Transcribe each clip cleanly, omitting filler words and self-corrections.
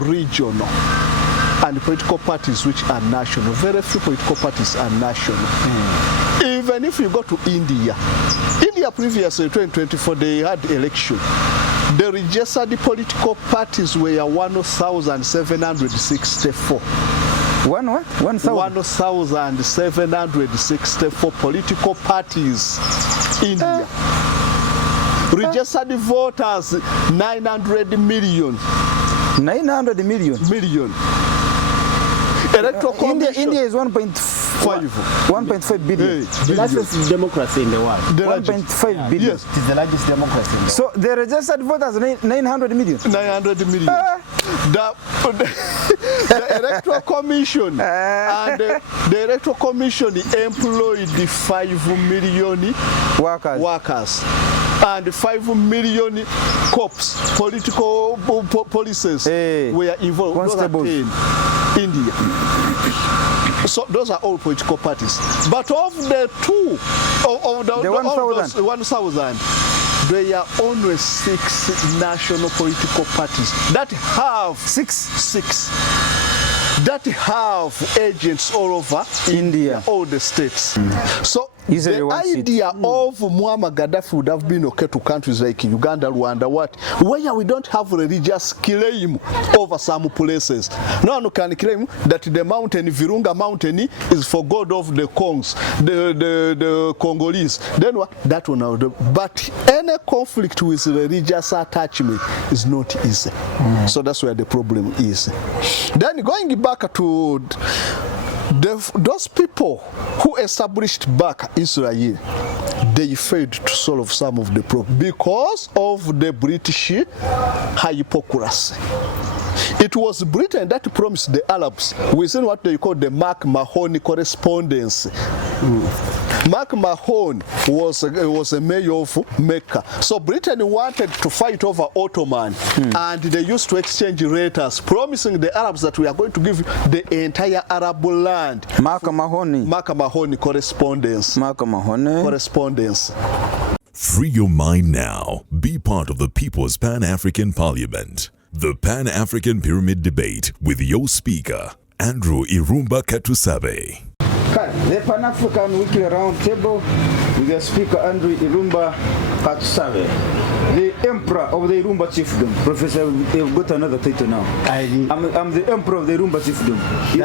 regional and political parties which are national. Very few political parties are national. Even if you go to India previously, 2024, they had election. The registered political parties were 1,764. 1,764 political parties. India. Registered voters 900 million. 900 million. Electoral Commission. India is 1.5 billion. The largest democracy in the world. 1.5 billion. Yes. It is the largest democracy in the world. So the registered voters 900 million. 900 million. The Electoral Commission and the Electoral Commission employed 5 million workers and 5 million cops, political policies were involved. Constables. India. So those are all political parties. But of the two, of the 1,000, there are only 6 national political parties that have six that have agents all over India, all the states. So the idea of Muammar Gaddafi would have been okay to countries like Uganda, Rwanda, where we don't have religious claim over some places. No one can claim that the mountain, Virunga Mountain, is for God of the Kongs, the Congolese. Then that one out. But any conflict with religious attachment is not easy. So that's where the problem is. Then going back to those people who established back Israel, they failed to solve some of the problems because of the British hypocrisy. It was Britain that promised the Arabs within what they call the Mark-Mahon correspondence. Mark Mahon was a mayor of Mecca. So Britain wanted to fight over Ottoman, and they used to exchange letters promising the Arabs that we are going to give the entire Arab land. Mark-Mahon correspondence. Correspondence. Free your mind now. Be part of the People's Pan-African Parliament. The Pan-African Pyramid Debate with your speaker, Andrew Irumba Katusabe. The Pan-African Weekly Roundtable with the speaker Andrew Irumba Katusabe, the Emperor of the Irumba Chiefdom. Professor, you've got another title now. I'm the Emperor of the Irumba Chiefdom.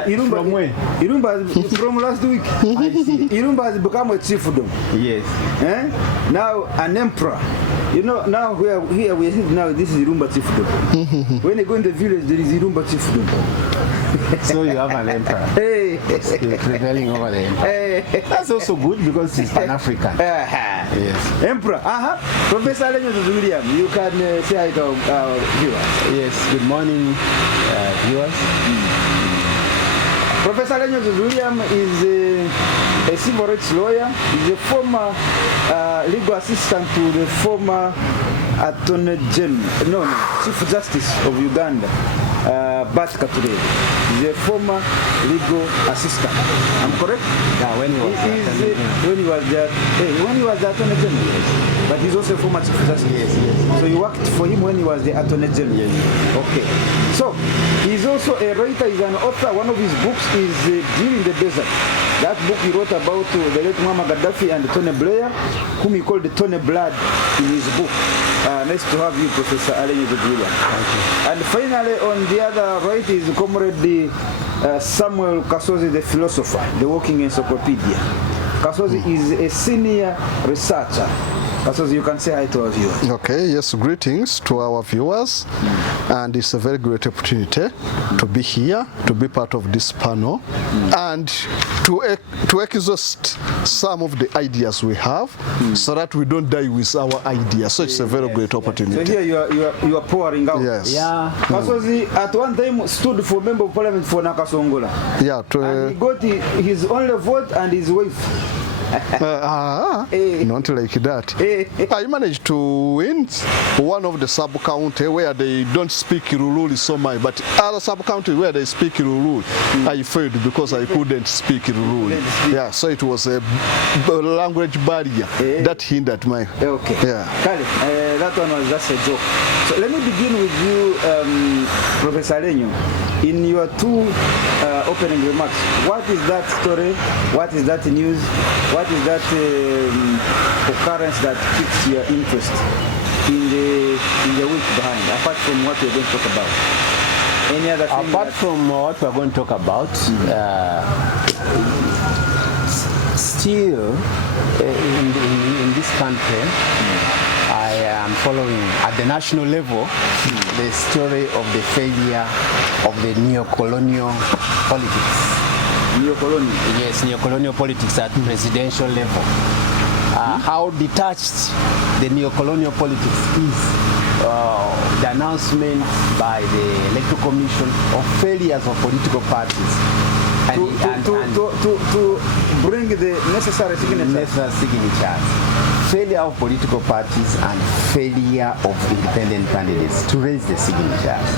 Irumba, from where? Irumba from last week. I see. Irumba has become a chiefdom. Yes. Now an emperor. You know, now here we sit now, this is Irumba Chiefdom. When you go in the village, there is Irumba Chiefdom. So you have an emperor. Hey. You're prevailing over there. Hey. That's also good because it's Pan-African. Yes. Emperor. Professor William, you can say hi to our viewers. Yes. Good morning, viewers. Professor William is a civil rights lawyer. He's a former legal assistant to the former Attorney General, Chief Justice of Uganda, Bat Kature. He's a former legal assistant. I'm correct? Yeah, when he was the Attorney General. But he's also a former Chief Justice. Yes. So you worked for him when he was the Attorney General. Yes. Okay. So he's also a writer. He's an author. One of his books is Deal in the Desert. That book he wrote about the late Muammar Gaddafi and Tony Blair, whom he called the Tony Blood in his book. Nice to have you, Professor Alain William. And finally, on the other right is Comrade Samuel Kasozi, the philosopher, the walking encyclopedia. Kasozi is a senior researcher. Kasozi, you can say hi to our viewers. Okay, yes, greetings to our viewers. And it's a very great opportunity to be here, to be part of this panel, and to exhaust some of the ideas we have, so that we don't die with our ideas. So it's a very great opportunity. So here you are pouring out. Yes. Yeah. Kasozi at one time stood for Member of Parliament for Nakasongola. Yeah. And he got his only vote and his wife. Not like that. I managed to win one of the sub-county where they don't speak Lululi so much, but other sub-county where they speak Lululi, I failed because I couldn't speak Lululi. Yeah, so it was a language barrier that hindered my... Okay. Yeah. Kale, that one was just a joke. So let me begin with you, Professor Lenyo. In your two opening remarks, what is that story? What is that news? What is that occurrence that piques your interest in the week behind, apart from what we're going to talk about? Any other thing? Apart from what we're going to talk about, still in this country, I am following at the national level the story of the failure of the neo-colonial politics. Neo-colonial? Yes, neo-colonial politics at presidential level. How detached the neo-colonial politics is. The announcement by the Electoral Commission of failures of political parties. To bring the necessary signatures. Failure of political parties and failure of independent candidates to raise the signatures.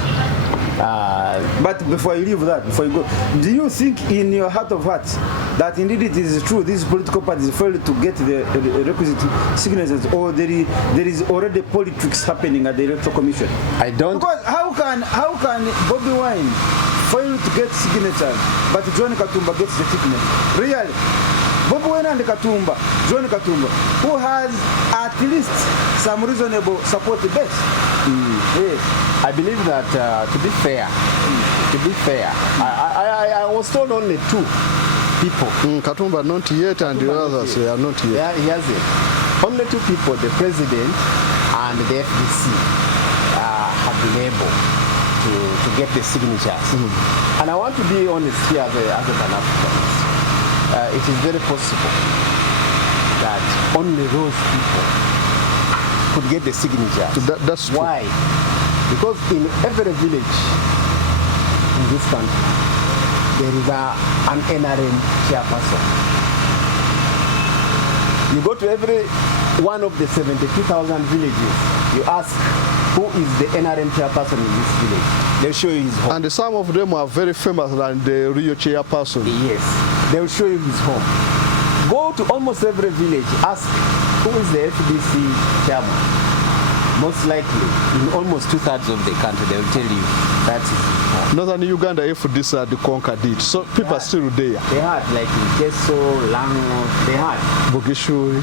But before you leave that, before you go, do you think in your heart of hearts that indeed it is true these political parties failed to get the requisite signatures, or there is already politics happening at the Electoral Commission? I don't. Because how can Bobby Wine fail to get signatures, but John Katumba gets the signature? Really? Bobby Wine and Katumba, John Katumba, who has at least some reasonable support base. Yes. I believe that to be fair, I was told only two people. Katumba not yet, and the others are not yet. Yeah, he has it. Only two people, the president and the FDC, have been able to get the signatures. And I want to be honest here as a Pan-Africanist. It is very possible that only those people could get the signatures. That's true. Why? Because in every village in this country, there is an NRM chairperson. You go to every one of the 72,000 villages, you ask, who is the NRM chairperson in this village? They'll show you his home. And some of them are very famous than the real chairperson. Yes, they'll show you his home. Go to almost every village, ask, who is the FDC chairman? Most likely, in almost 2/3 of the country, they will tell you that is his home. Northern Uganda, FDC had conquered it, so people are still there. They had, like in Keso, Lango, they had. Bogishu.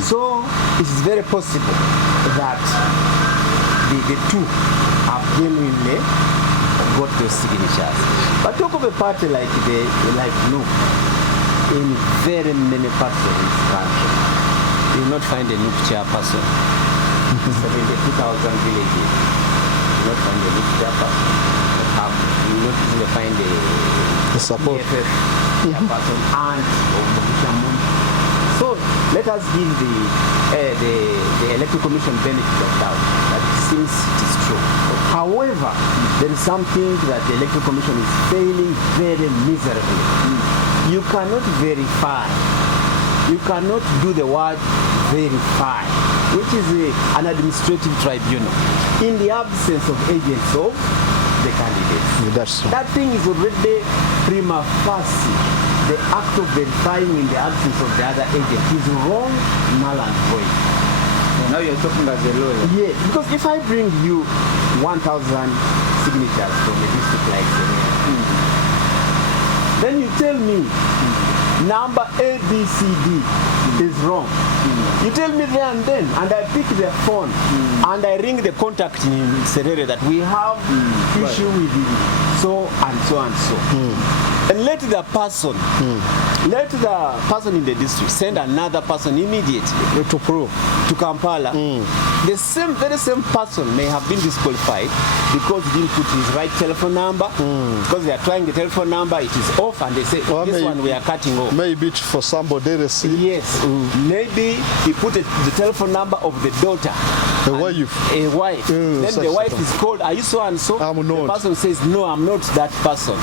So, it is very possible that the two have genuinely got those signatures. But talk of a party like no, in very many parts of this country, you will not find a NUP chairperson. 72,000 villages, you will not find a NUP chairperson. You will not even find the support chairperson and so let us give the Electoral Commission benefit of doubt that it seems it is true. However, there is something that the Electoral Commission is failing very miserably. You cannot verify. You cannot do the word verify, which is an administrative tribunal, in the absence of agents of the candidates. That thing is already prima facie. The act of verifying in the absence of the other agent is wrong, null and void. Now you're talking as a lawyer. Yes, because if I bring you 1,000 signatures from a district like Senegal, then you tell me number ABCD is wrong. You tell me there and then, and I pick the phone and I ring the contact in Serere that we have issue with so and so and so. And let the person in the district send another person immediately to prove to Kampala. The very same person may have been disqualified because he didn't put his right telephone number. Because they are trying the telephone number, it is off, and they say this one we are cutting off. Maybe it's for somebody else. Yes, maybe he put the telephone number of the daughter A wife. A wife. Then the wife is called, are you so and so? I'm not. The person says, no, I'm not that person.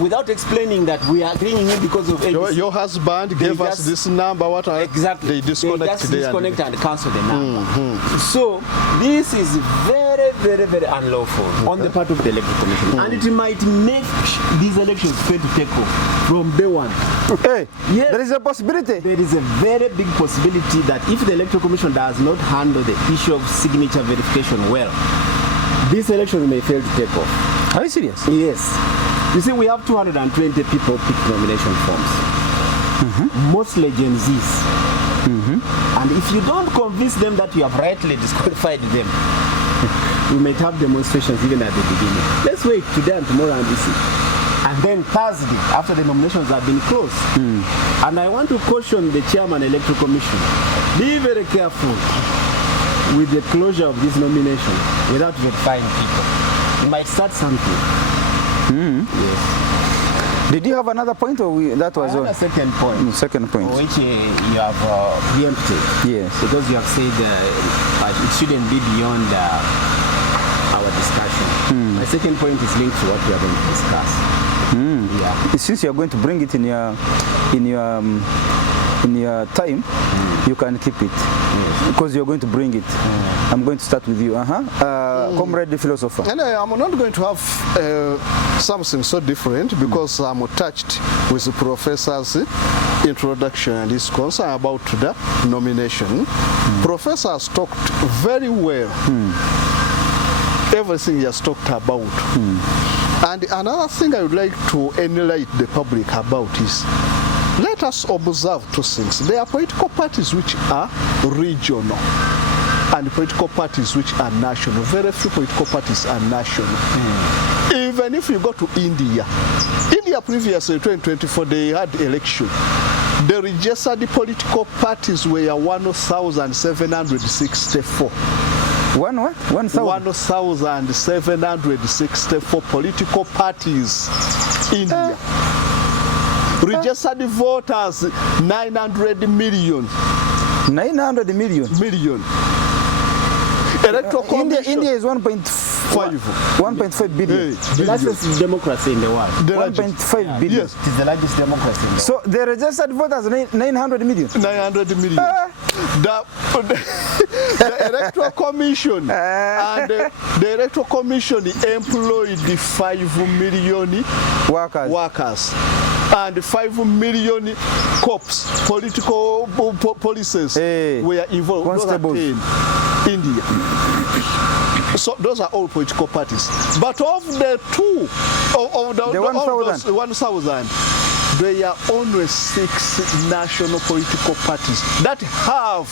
Without explaining that we are bringing him because of ABC. Your husband gave us this number. What are exactly? They disconnect and cancel the number. So this is very, very, very unlawful on the part of the electoral commission, and it might make these elections fail to take off from day one. Hey, yes. There is a possibility. There is a very big possibility that if the electoral commission does not handle the issue of signature verification well, these elections may fail to take off. Are you serious? Yes. You see, we have 220 people pick nomination forms. Mostly Gen Zs. And if you don't convince them that you have rightly disqualified them, we might have demonstrations even at the beginning. Let's wait today and tomorrow and see. And then Thursday, after the nominations have been closed. And I want to caution the chairman electoral commission, be very careful with the closure of this nomination without verifying people. You might start something. Yes. Did you have another point, or that was a second point? Second point. Which you have preempted. Yes. Because you have said it shouldn't be beyond our discussion. My second point is linked to what we are going to discuss. Yeah. Since you are going to bring it in your time, you can keep it. Yes. Because you are going to bring it. I'm going to start with you. Comrade the philosopher. And I'm not going to have something so different, because I'm touched with the professor's introduction and his concern about the nomination. Professor has talked very well. Everything he has talked about. And another thing I would like to enlighten the public about is, let us observe two things. There are political parties which are regional and political parties which are national. Very few political parties are national. Even if you go to India previously, 2024, they had election. The registered political parties were 1,764. 1,764 political parties. India. Registered voters, 900 million. 900 million? Million. Electoral commission. India is 1.5 billion. The largest democracy in the world. 1.5 billion. Yes. It is the largest democracy in the world. So the registered voters, 900 million? 900 million. The electoral commission and the electoral commission employed 5 million workers and 5 million cops, political policies were involved. Constables. India. So those are all political parties. But of the 1,000, there are only 6 national political parties that have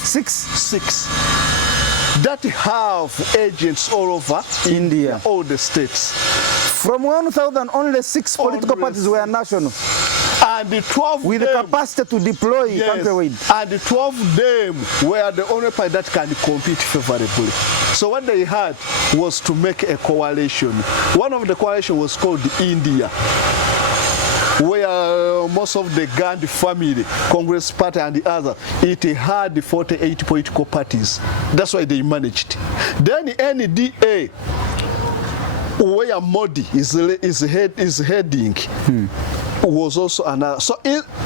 that have agents all over India, all the states. From 1,000, only 6 political parties were national. And the 12 with the capacity to deploy countrywide. And the 12 them were the only party that can compete favorably. So what they had was to make a coalition. One of the coalition was called India, where most of the Gandhi family, Congress Party and the other, it had 48 political parties. That's why they managed. Then the NDA, where Modi is heading, was also another. So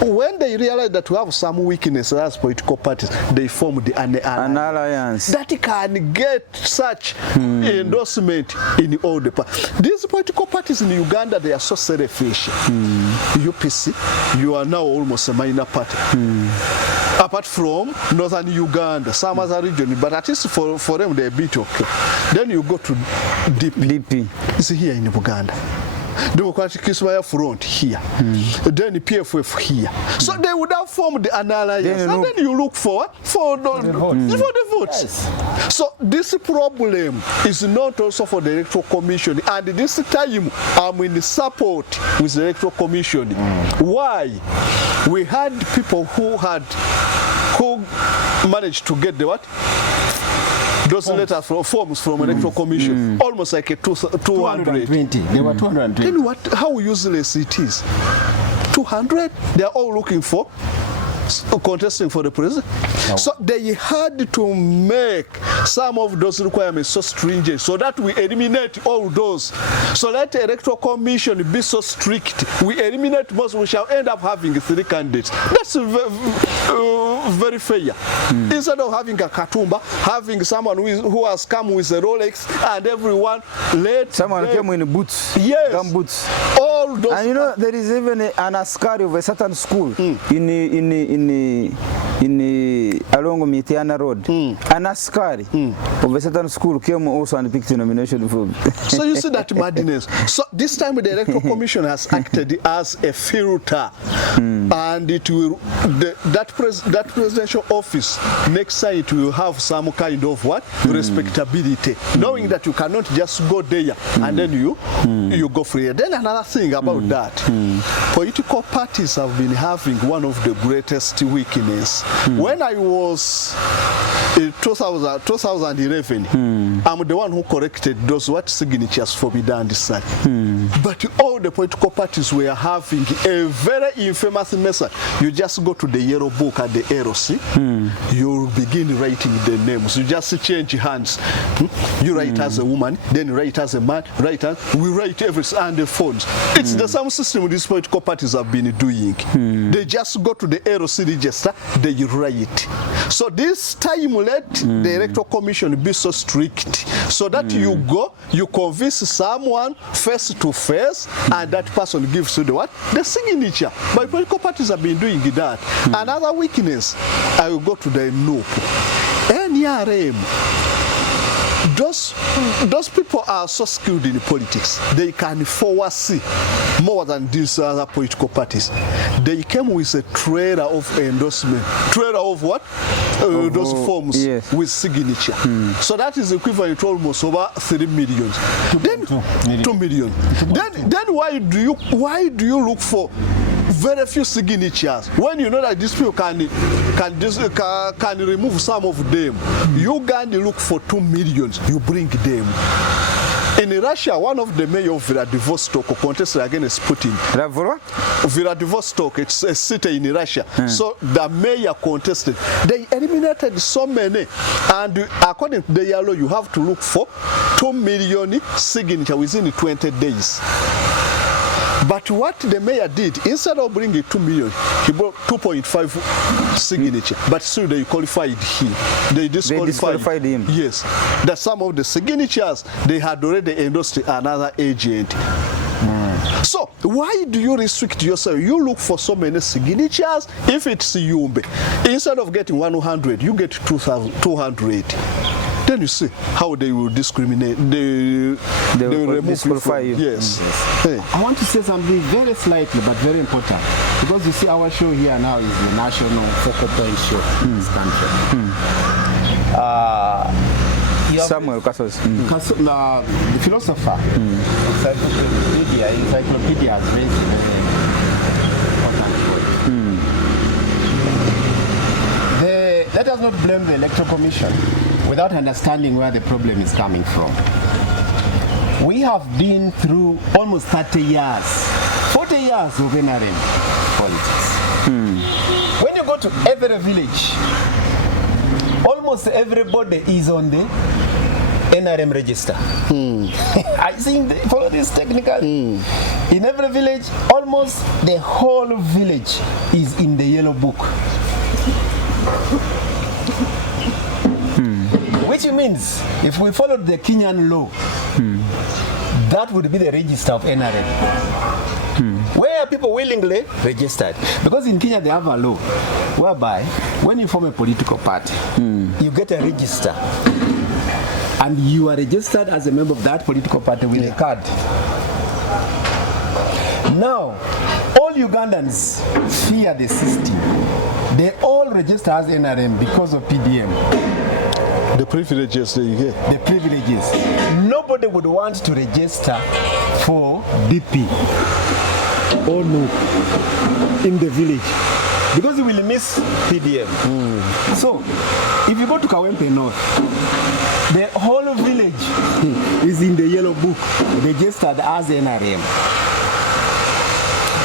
when they realized that we have some weaknesses as political parties, they formed an alliance that can get such endorsement in all the parties. These political parties in Uganda, they are so selfish. UPC, you are now almost a minor party. Apart from northern Uganda, some other region, but at least for them they're a bit okay. Then you go to DP. It's here in Uganda. Democratic Ismail Front here, then the PFF here. So they would have formed an alliance, and then you look for the votes. Yes. So this problem is not also for the Electoral Commission, and this time I'm in support with the Electoral Commission. Why? We had people who managed to get the what? Those letters forms from Electoral Commission, almost like a 220. They were 220. Then how useless it is. 200, they are all looking for contesting for the president. No. So they had to make some of those requirements so stringent so that we eliminate all those. So let the electoral commission be so strict. We eliminate most, we shall end up having 3 candidates. That's very fair. Instead of having a Katumba, having someone who has come with a Rolex and everyone let someone came in boots. Yes. Gum boots. All those. And you know there is even an askari of a certain school in along Mitiana Road. An askari of a certain school came also and picked the nomination for. So you see that madness. So this time the electoral commission has acted as a filter, and it will that presidential office next time it will have some kind of what respectability, knowing that you cannot just go there and then you go free. Then another thing about that, political parties have been having one of the greatest weaknesses. When I was in 2011, I'm the one who corrected those signatures for Bidandisari. But all the political parties were having a very infamous method. You just go to the yellow book at the LC, you begin writing the names. You just change hands. You write as a woman, then write as a man, we write everything and the phones. It's the same system these political parties have been doing. They just go to the LC register, they write. So this time let the electoral commission be so strict so that you go, you convince someone face to face, and that person gives you the signature. But political parties have been doing that. Another weakness, I will go to the NUP. NRM. Those people are so skilled in politics. They can foresee more than these other political parties. They came with a trailer of endorsement. Trailer of what? Those forms with signature. So that is equivalent to almost over 3 million. Then 2 million. Then why do you look for very few signatures when you know that these people can remove some of them? Uganda look for 2 million. You bring them. In Russia, one of the mayor of Vladivostok contested against Putin. Vladivostok, it's a city in Russia. So the mayor contested. They eliminated so many. And according to the law, you have to look for 2 million signatures within 20 days. But what the mayor did, instead of bringing 2 million, he brought 2.5 signature. But still they qualified him. They disqualified him. Yes. That some of the signatures, they had already endorsed another agent. So why do you restrict yourself? You look for so many signatures. If it's Yumbe, instead of getting 100, you get 200. Then you see how they will discriminate. They will disqualify you. Yes. Hey. I want to say something very slightly but very important, because you see our show here now is the national focal point show in this country. Samuel Cassos, the philosopher, encyclopedia has raised a very important point. Let us not blame the Electoral Commission without understanding where the problem is coming from. We have been through almost 30 years, 40 years of NRM politics. When you go to every village, almost everybody is on the NRM register. I think follow this technically. In every village, almost the whole village is in the yellow book. Which means, if we followed the Kenyan law, that would be the register of NRM. Where people willingly registered. Because in Kenya they have a law whereby when you form a political party, you get a register. And you are registered as a member of that political party with a card. Now, all Ugandans fear the system. They all register as NRM because of PDM. The privileges that you get. The privileges. Nobody would want to register for DP or no in the village because you will miss PDM. So, if you go to Kawempe North, the whole village is in the yellow book, registered as NRM.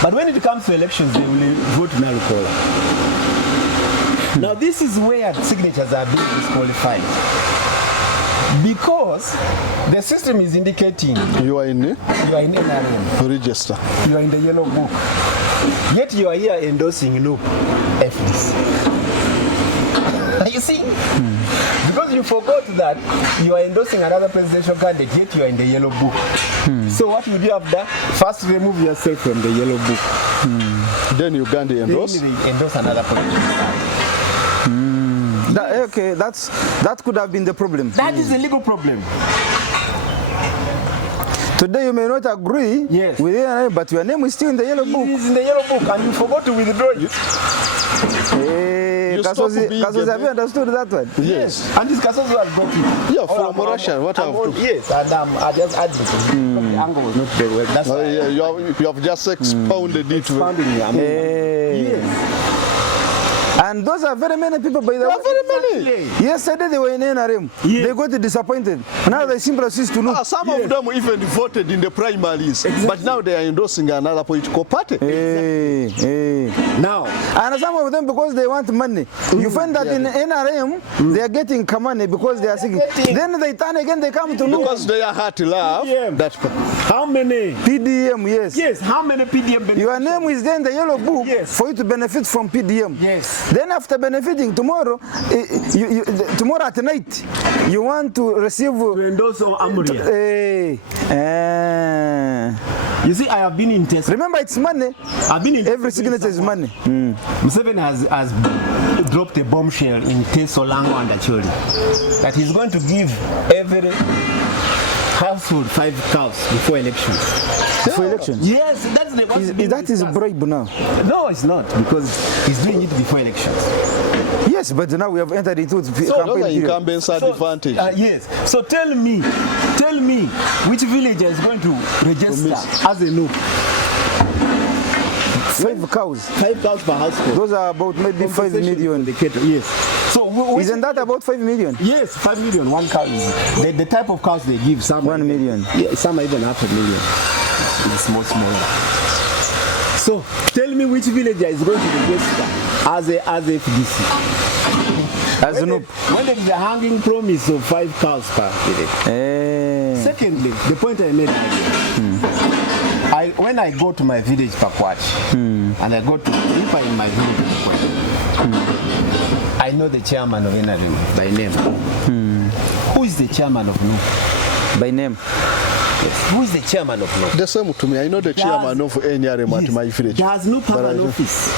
But when it comes to elections, they will vote Nalukola. Now this is where signatures are being disqualified. Because the system is indicating You are in NRM, register. you are in the yellow book, yet you are here endorsing no FDC. You see? Because you forgot that you are endorsing another presidential candidate, yet you are in the yellow book. So what would you have done? First remove yourself from the yellow book. Then Uganda endorse? Then you endorse another political party. Okay, that could have been the problem. That is a legal problem. Today you may not agree with it, but your name is still in the yellow book. It is in the yellow book and you forgot to withdraw it. Kasozi, have you understood that one? Yes. And this Kasozi has got it. Yeah, from Russia. What have you? Yes, and I just added it. The angle was not very well. That's why you have just expounded it. Yes. And those are very many people, by the way. Very many. Yesterday they were in NRM. They got disappointed. Now they simply cease to know. Some of them even voted in the primaries, but now they are endorsing another political party. Now, and some of them because they want money. You find that in NRM they are getting money because they are seeking. Then they turn again, they come to know. Because they are hard to love. That's how many? PDM, yes. Yes, how many PDM? Your name is there in the yellow book for you to benefit from PDM. Yes. Then after benefiting tomorrow, tomorrow at night, you want to receive to endorse Amuria. You see, I have been in test. Remember, it's money. I've been in every signature is money. Museveni has dropped a bombshell in Tesolango and Acholi that he's going to give every household 5 cows before elections. Before elections? Yes, that's the one. That is bribe now. No, it's not, because he's doing it before elections. Yes, but now we have entered into the campaign period. Incumbents advantage. Yes. So tell me, which villager is going to register as a no? 5 cows. 5 cows per household. Those are about maybe 5 million. Yes. So isn't that about 5 million? Yes, 5 million. One cow is the type of cows they give. Some 1 million. Yeah, some are even 500,000. It's more smaller. So tell me which villager is going to register as a FDC. As when there is a hanging promise of 5 cows per village. Secondly, the point I made earlier, when I go to my village Pakwach, and I go to if I'm in my village Pakwach, I know the chairman of NRM by name. Who is the chairman of NU? By name. Yes. Who is the chairman of NU? The same to me. I know the chairman of NRM at my village. Does NUP have an office?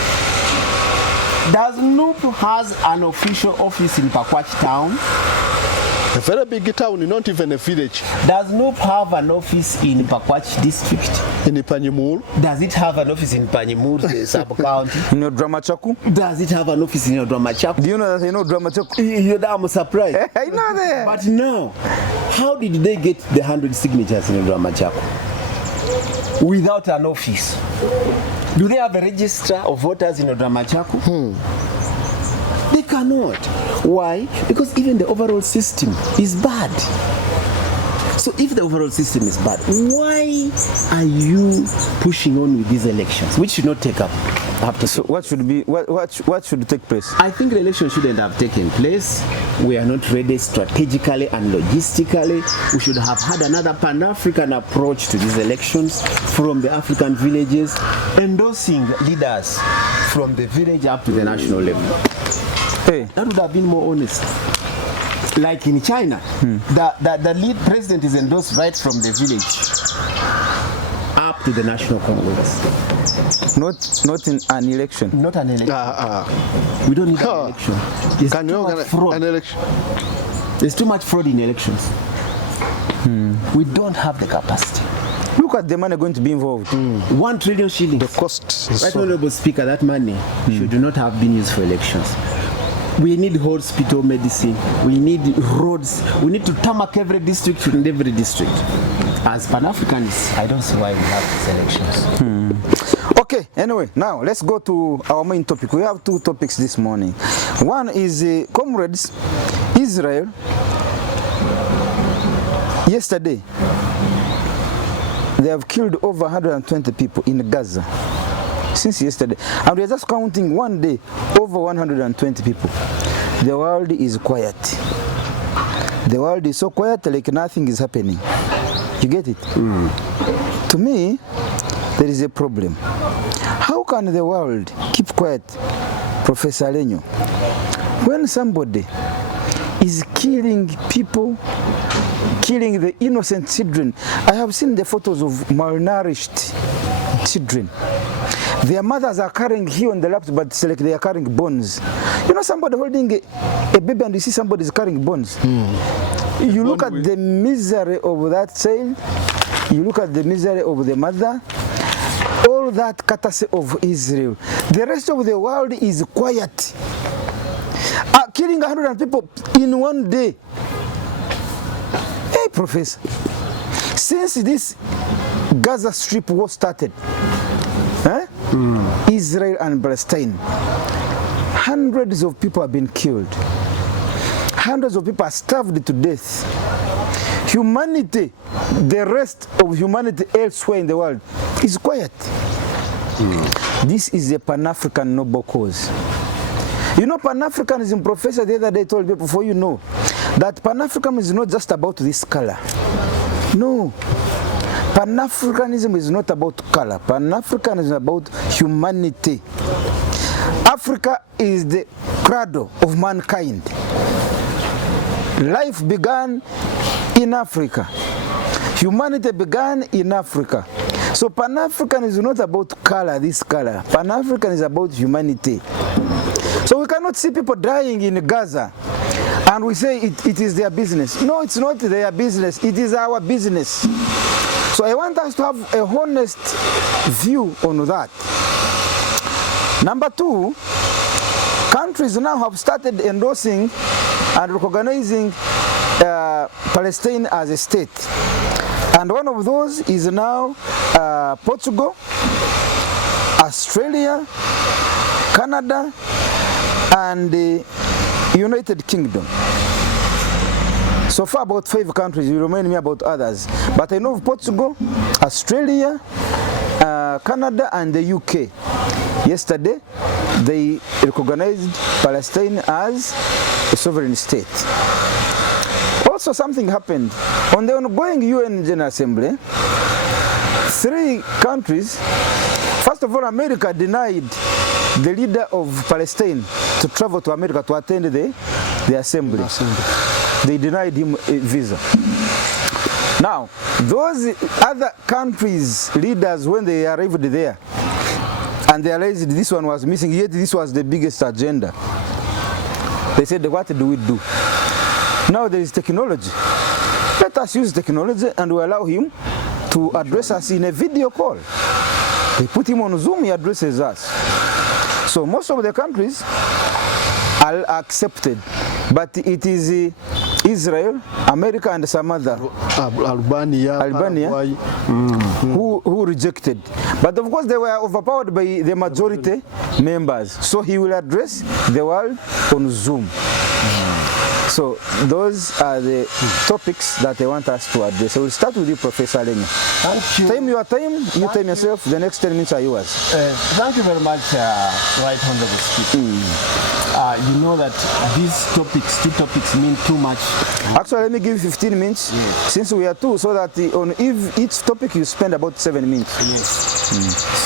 Does NUP has an official office in Pakwach town? A very big town, not even a village. Does NUP have an office in Pakwach district? In Panyimur? Does it have an office in Panyimur, the sub-county? In Odramachaku? Does it have an office in Odramachaku? Do you know that I know Odramachaku? I'm surprised. I know that. But now, how did they get the 100 signatures in Odramachaku without an office? Do they have a register of voters in Odramachaku? They cannot. Why? Because even the overall system is bad. So if the overall system is bad, why are you pushing on with these elections, which should not take up? So what should take place? I think the election shouldn't have taken place. We are not ready strategically and logistically. We should have had another Pan-African approach to these elections from the African villages, endorsing leaders from the village up to the national level. That would have been more honest. Like in China, the lead president is endorsed right from the village up to the national congress. Not in an election. Not an election. We don't need an election. There's Can you organize an election? There's too much fraud in elections. We don't have the capacity. Look at the money going to be involved. 1 trillion shillings. The cost is Right, Honorable Speaker, that money should not have been used for elections. We need hospital medicine. We need roads. We need to tarmac every district and every district. As Pan-Africans, I don't see why we have these elections. Okay, anyway, now let's go to our main topic. We have 2 topics this morning. One is, comrades, Israel, yesterday, they have killed over 120 people in Gaza. since yesterday. And we are just counting one day, over 120 people. The world is quiet. The world is so quiet, like nothing is happening. You get it? To me, there is a problem. How can the world keep quiet, Professor Lenyo, when somebody is killing people, killing the innocent children? I have seen the photos of malnourished children. Their mothers are carrying here on the laps, but it's like they are carrying bones. You know, somebody holding a baby and you see somebody is carrying bones. You look at the misery of that child, you look at the misery of the mother, all that courtesy of Israel. The rest of the world is quiet. Killing 100 people in one day. Hey, Professor, since this Gaza Strip war started, Israel and Palestine, hundreds of people have been killed. Hundreds of people are starved to death. Humanity, the rest of humanity elsewhere in the world, is quiet. This is a Pan-African noble cause. You know, Pan-Africanism, Professor the other day told people, for you know, that Pan-Africanism is not just about this color. No. Pan-Africanism is not about color. Pan-Africanism is about humanity. Africa is the cradle of mankind. Life began in Africa. Humanity began in Africa. So Pan-African is not about color, this color. Pan-African is about humanity. So we cannot see people dying in Gaza and we say it is their business. No, it's not their business. It is our business. So I want us to have a honest view on that. Number two, countries now have started endorsing and recognizing Palestine as a state. And one of those is now Portugal, Australia, Canada, and the United Kingdom. So far about 5 countries, you remind me about others. But I know of Portugal, Australia, Canada, and the UK. Yesterday, they recognized Palestine as a sovereign state. Also, something happened. On the ongoing UN General Assembly, 3 countries, first of all, America denied the leader of Palestine to travel to America to attend the assembly. They denied him a visa. Now, those other countries' leaders, when they arrived there, and they realized this one was missing, yet this was the biggest agenda, they said, what do we do? Now there is technology. Let us use technology and we allow him to address us in a video call. They put him on Zoom, he addresses us. So most of the countries are accepted, but it is Israel, America, and some other Albania who rejected. But of course they were overpowered by the majority members. So he will address the world on Zoom. So those are the topics that I want us to address. So we'll start with you, Professor Lenyo. Thank you. Time your time, you time yourself, the next 10 minutes are yours. Thank you very much, Right Honorable Speaker. You know that these topics, 2 topics, mean too much. Actually, let me give you 15 minutes, since we are 2, so that on each topic you spend about 7 minutes. Yes.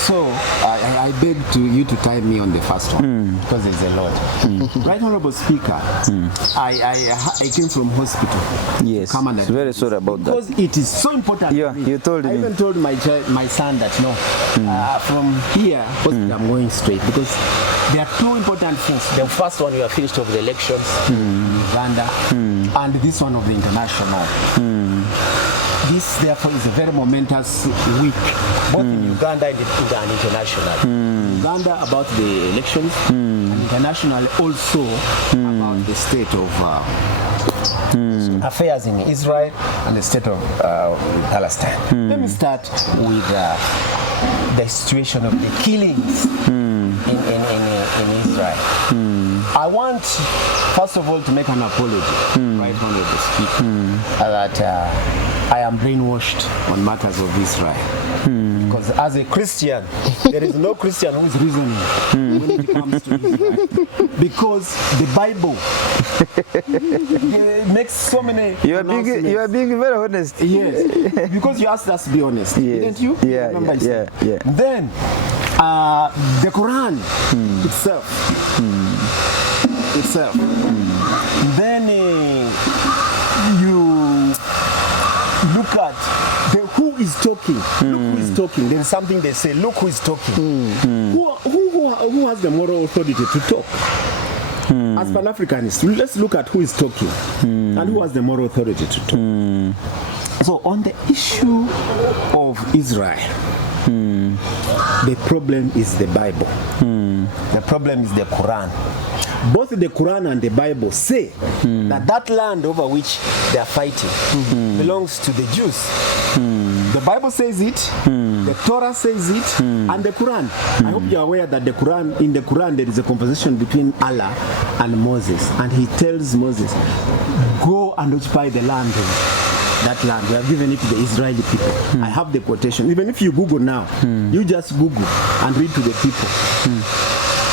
So, I beg you to time me on the first one, because there's a lot. Right Honorable Speaker, I came from hospital. Yes, come and very sorry about that. Because it is so important. Yeah, you told me. I even told my son that no, from here, I'm going straight, because there are 2 important things. The first one, we are finished of the elections in Uganda, and this one of the international. This, therefore, is a very momentous week, both in Uganda and international. Uganda about the elections, and international also about the state of affairs in Israel and the state of Palestine. Let me start with the situation of the killings in Israel. I want, first of all, to make an apology, right, Honorable Speaker, that I am brainwashed on matters of Israel. Because as a Christian, there is no Christian who is reasoning when it comes to Israel. Because the Bible makes so many You are being very honest. Yes, because you asked us to be honest, didn't you? Yeah, Remember yeah. Then, the Quran itself. Then you look at who is talking. Look who is talking. There is something they say. Look who is talking. Who has the moral authority to talk? As Pan-Africanists, let's look at who is talking and who has the moral authority to talk. So on the issue of Israel, the problem is the Bible. The problem is the Quran. Both the Quran and the Bible say that land over which they are fighting belongs to the Jews. The Bible says it, the Torah says it, and the Quran. I hope you are aware that in the Quran there is a conversation between Allah and Moses, and he tells Moses, go and occupy the land. That land, we have given it to the Israeli people. I have the quotation. Even if you Google now, you just Google and read to the people.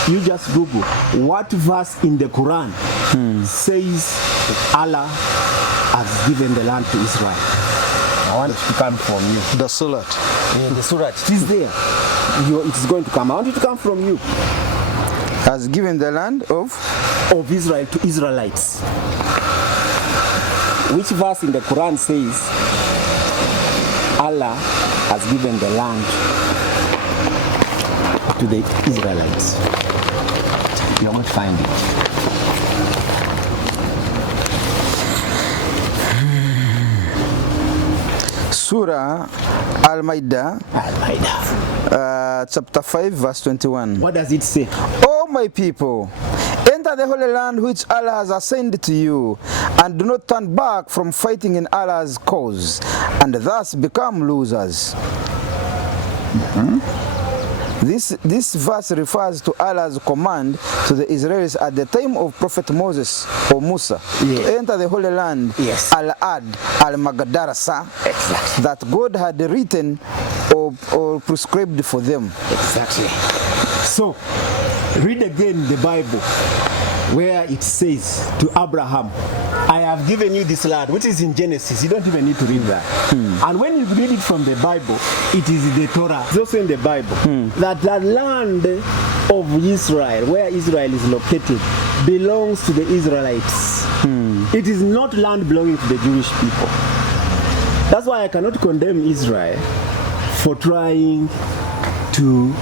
You just Google what verse in the Quran says Allah has given the land to Israel. I want it to come from you. The Surah. The Surah. It is there. It is going to come. I want it to come from you. Has given the land of Israel to Israelites. Which verse in the Quran says Allah has given the land to the Israelites? You are going to find it. Surah Al-Ma'idah, chapter 5, verse 21. What does it say? O my people, enter the Holy Land which Allah has assigned to you, and do not turn back from fighting in Allah's cause, and thus become losers. This verse refers to Allah's command to the Israelis at the time of Prophet Moses or Musa to enter the Holy Land, Al-Ad, Al-Magadarasa, that God had written or prescribed for them. Exactly. So, read again the Bible where it says to Abraham, I have given you this land, which is in Genesis. You don't even need to read that. And when you read it from the Bible, it is the Torah. It's also in the Bible that the land of Israel, where Israel is located, belongs to the Israelites. It is not land belonging to the Jewish people. That's why I cannot condemn Israel for trying to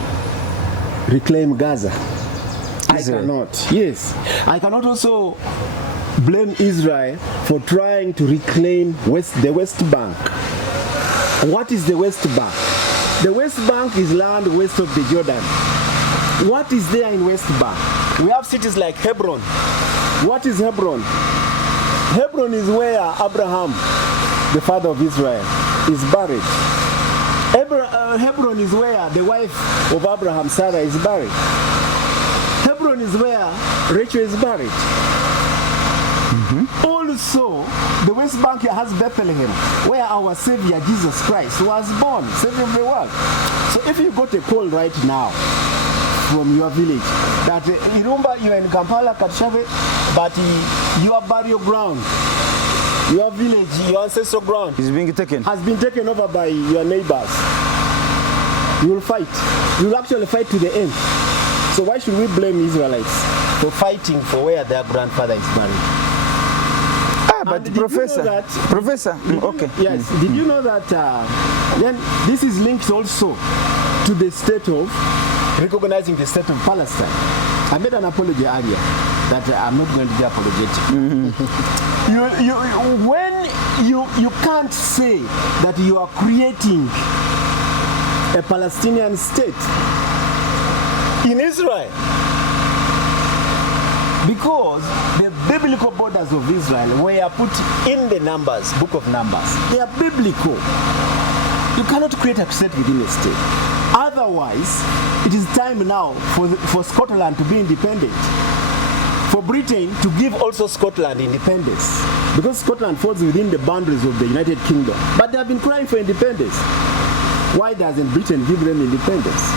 reclaim Gaza. I cannot. Yes. I cannot also blame Israel for trying to reclaim the West Bank. What is the West Bank? The West Bank is land west of the Jordan. What is there in West Bank? We have cities like Hebron. What is Hebron? Hebron is where Abraham, the father of Israel, is buried. Hebron is where the wife of Abraham, Sarah, is buried. Hebron is where Rachel is buried. Also, the West Bank has Bethlehem, where our Savior Jesus Christ was born, Savior of the world. So if you got a call right now from your village that Irumba, you are in Kampala, Katshave, but your burial ground, your village, your ancestral ground is being taken, has been taken over by your neighbors, you will fight. You will actually fight to the end. So why should we blame Israelites for fighting for where their grandfather is buried? But Professor, okay. Yes, did you know that then this is linked also to the state of recognizing the state of Palestine? I made an apology earlier that I'm not going to be apologetic. When you can't say that you are creating a Palestinian state in Israel, because the biblical borders of Israel were put in the Numbers, book of Numbers. They are biblical. You cannot create a state within a state. Otherwise, it is time now for Scotland to be independent, for Britain to give also Scotland independence, because Scotland falls within the boundaries of the United Kingdom. But they have been crying for independence. Why doesn't Britain give them independence?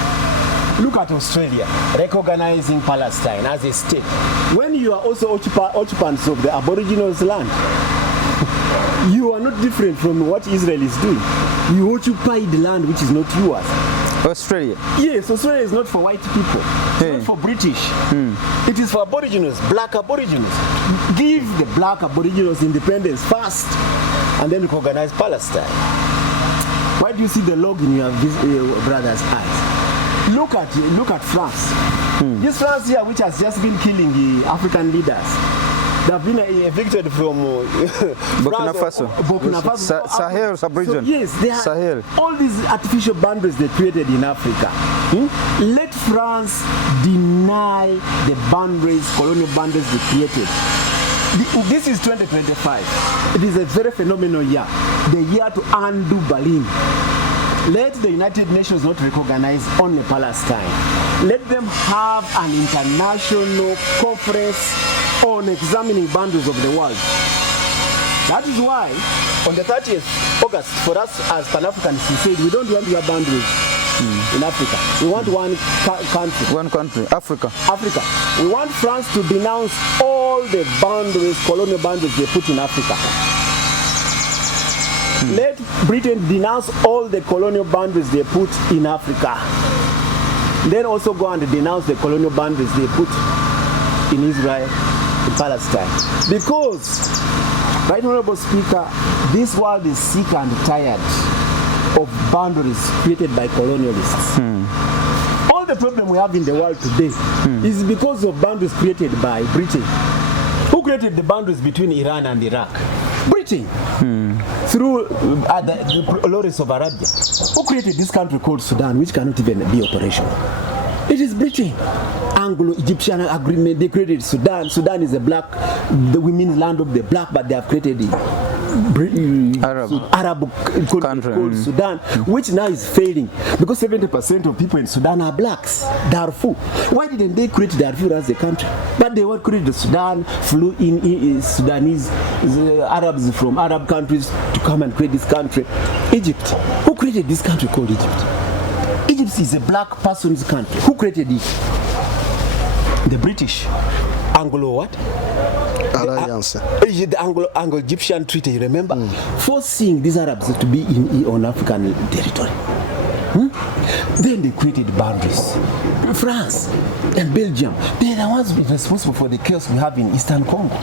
Look at Australia, recognizing Palestine as a state. When you are also occupants of the Aboriginals' land, you are not different from what Israel is doing. You occupy the land which is not yours. Australia? Yes, Australia is not for white people. It's not for British. It is for Aboriginals, black Aboriginals. Give the black Aboriginals independence first, and then recognize Palestine. Why do you see the log in your brother's eyes? Look at France. This France here, which has just been killing the African leaders. They have been evicted from Burkina Faso. Sahel sub-region. So yes, they are all these artificial boundaries they created in Africa. Let France deny the boundaries, colonial boundaries they created. This is 2025. It is a very phenomenal year. The year to undo Berlin. Let the United Nations not recognize only Palestine. Let them have an international conference on examining boundaries of the world. That is why on the 30th August, for us as Pan-Africans, we said we don't want your boundaries in Africa. We want one country. One country, Africa. Africa. We want France to denounce all the boundaries, colonial boundaries they put in Africa. Let Britain denounce all the colonial boundaries they put in Africa. Then also go and denounce the colonial boundaries they put in Israel, in Palestine. Because, right honorable Speaker, this world is sick and tired of boundaries created by colonialists. All the problem we have in the world today is because of boundaries created by Britain. Who created the boundaries between Iran and Iraq? Britain. Through the Lawrence of Arabia. Who created this country called Sudan, which cannot even be operational? It is Britain. Anglo-Egyptian agreement, they created Sudan. Sudan is the women's land of the black, but they have created Arab country called Sudan, which now is failing because 70% of people in Sudan are blacks. Darfur. Why didn't they create Darfur as a country? But they were created Sudan, flew in Sudanese Arabs from Arab countries to come and create this country. Egypt. Who created this country called Egypt? Egypt is a black person's country. Who created it? The British. Anglo what? Alliance. The Anglo-Egyptian treaty, you remember? Forcing these Arabs to be on African territory. Then they created boundaries. France and Belgium, they are the ones responsible for the chaos we have in Eastern Congo.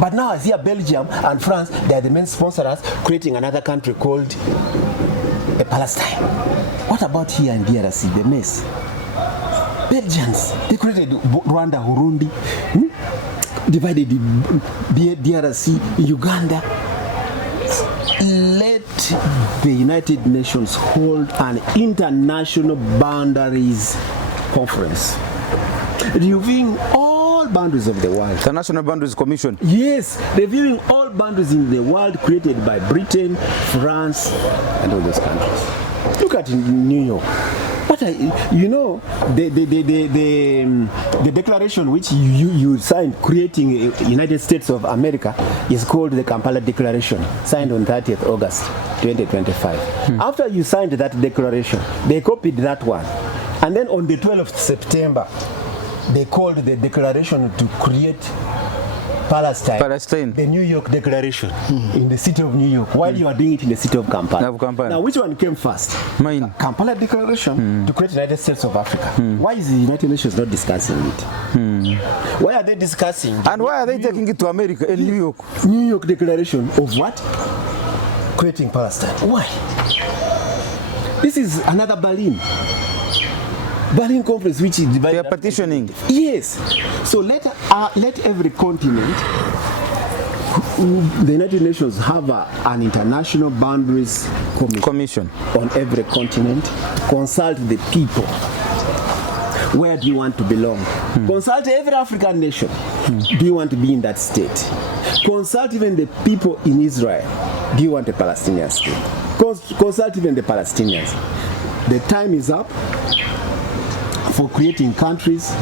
But now I see Belgium and France, they are the main sponsors creating another country called Palestine. What about here in DRC, the mess? Belgians, they created Rwanda, Burundi, divided the DRC, Uganda. Let the United Nations hold an international boundaries conference, reviewing all boundaries of the world. International Boundaries Commission. Yes, reviewing all boundaries in the world created by Britain, France, and all those countries. Look at New York. What the declaration which you signed creating United States of America is called the Kampala Declaration, signed on 30th August 2025. After you signed that declaration, they copied that one. And then on the 12th September, they called the declaration to create Palestine. The New York Declaration in the city of New York, while you are doing it in the city of Kampala. Now, which one came first? Mine. Kampala Declaration to create the United States of Africa. Why is the United Nations not discussing it? Why are they discussing? And why are they taking it to America in New York? New York Declaration of what? Creating Palestine. Why? This is another Berlin conference which is divided. They are petitioning. Yes. So let every continent, the United Nations have an international boundaries commission on every continent. Consult the people. Where do you want to belong? Consult every African nation. Do you want to be in that state? Consult even the people in Israel. Do you want a Palestinian state? Consult even the Palestinians. The time is up for creating countries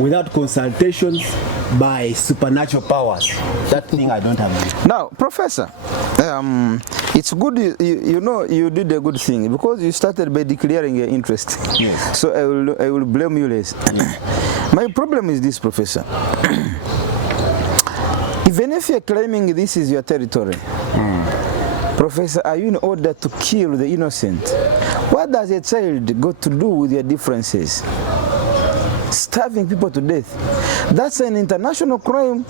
without consultations by supernatural powers. That thing I don't have. Now, Professor, it's good you know you did a good thing because you started by declaring your interest. Yes. So I will blame you less. My problem is this, Professor. Even if you're claiming this is your territory, Professor, are you in order to kill the innocent? What does a child got to do with your differences? Starving people to death. That's an international crime.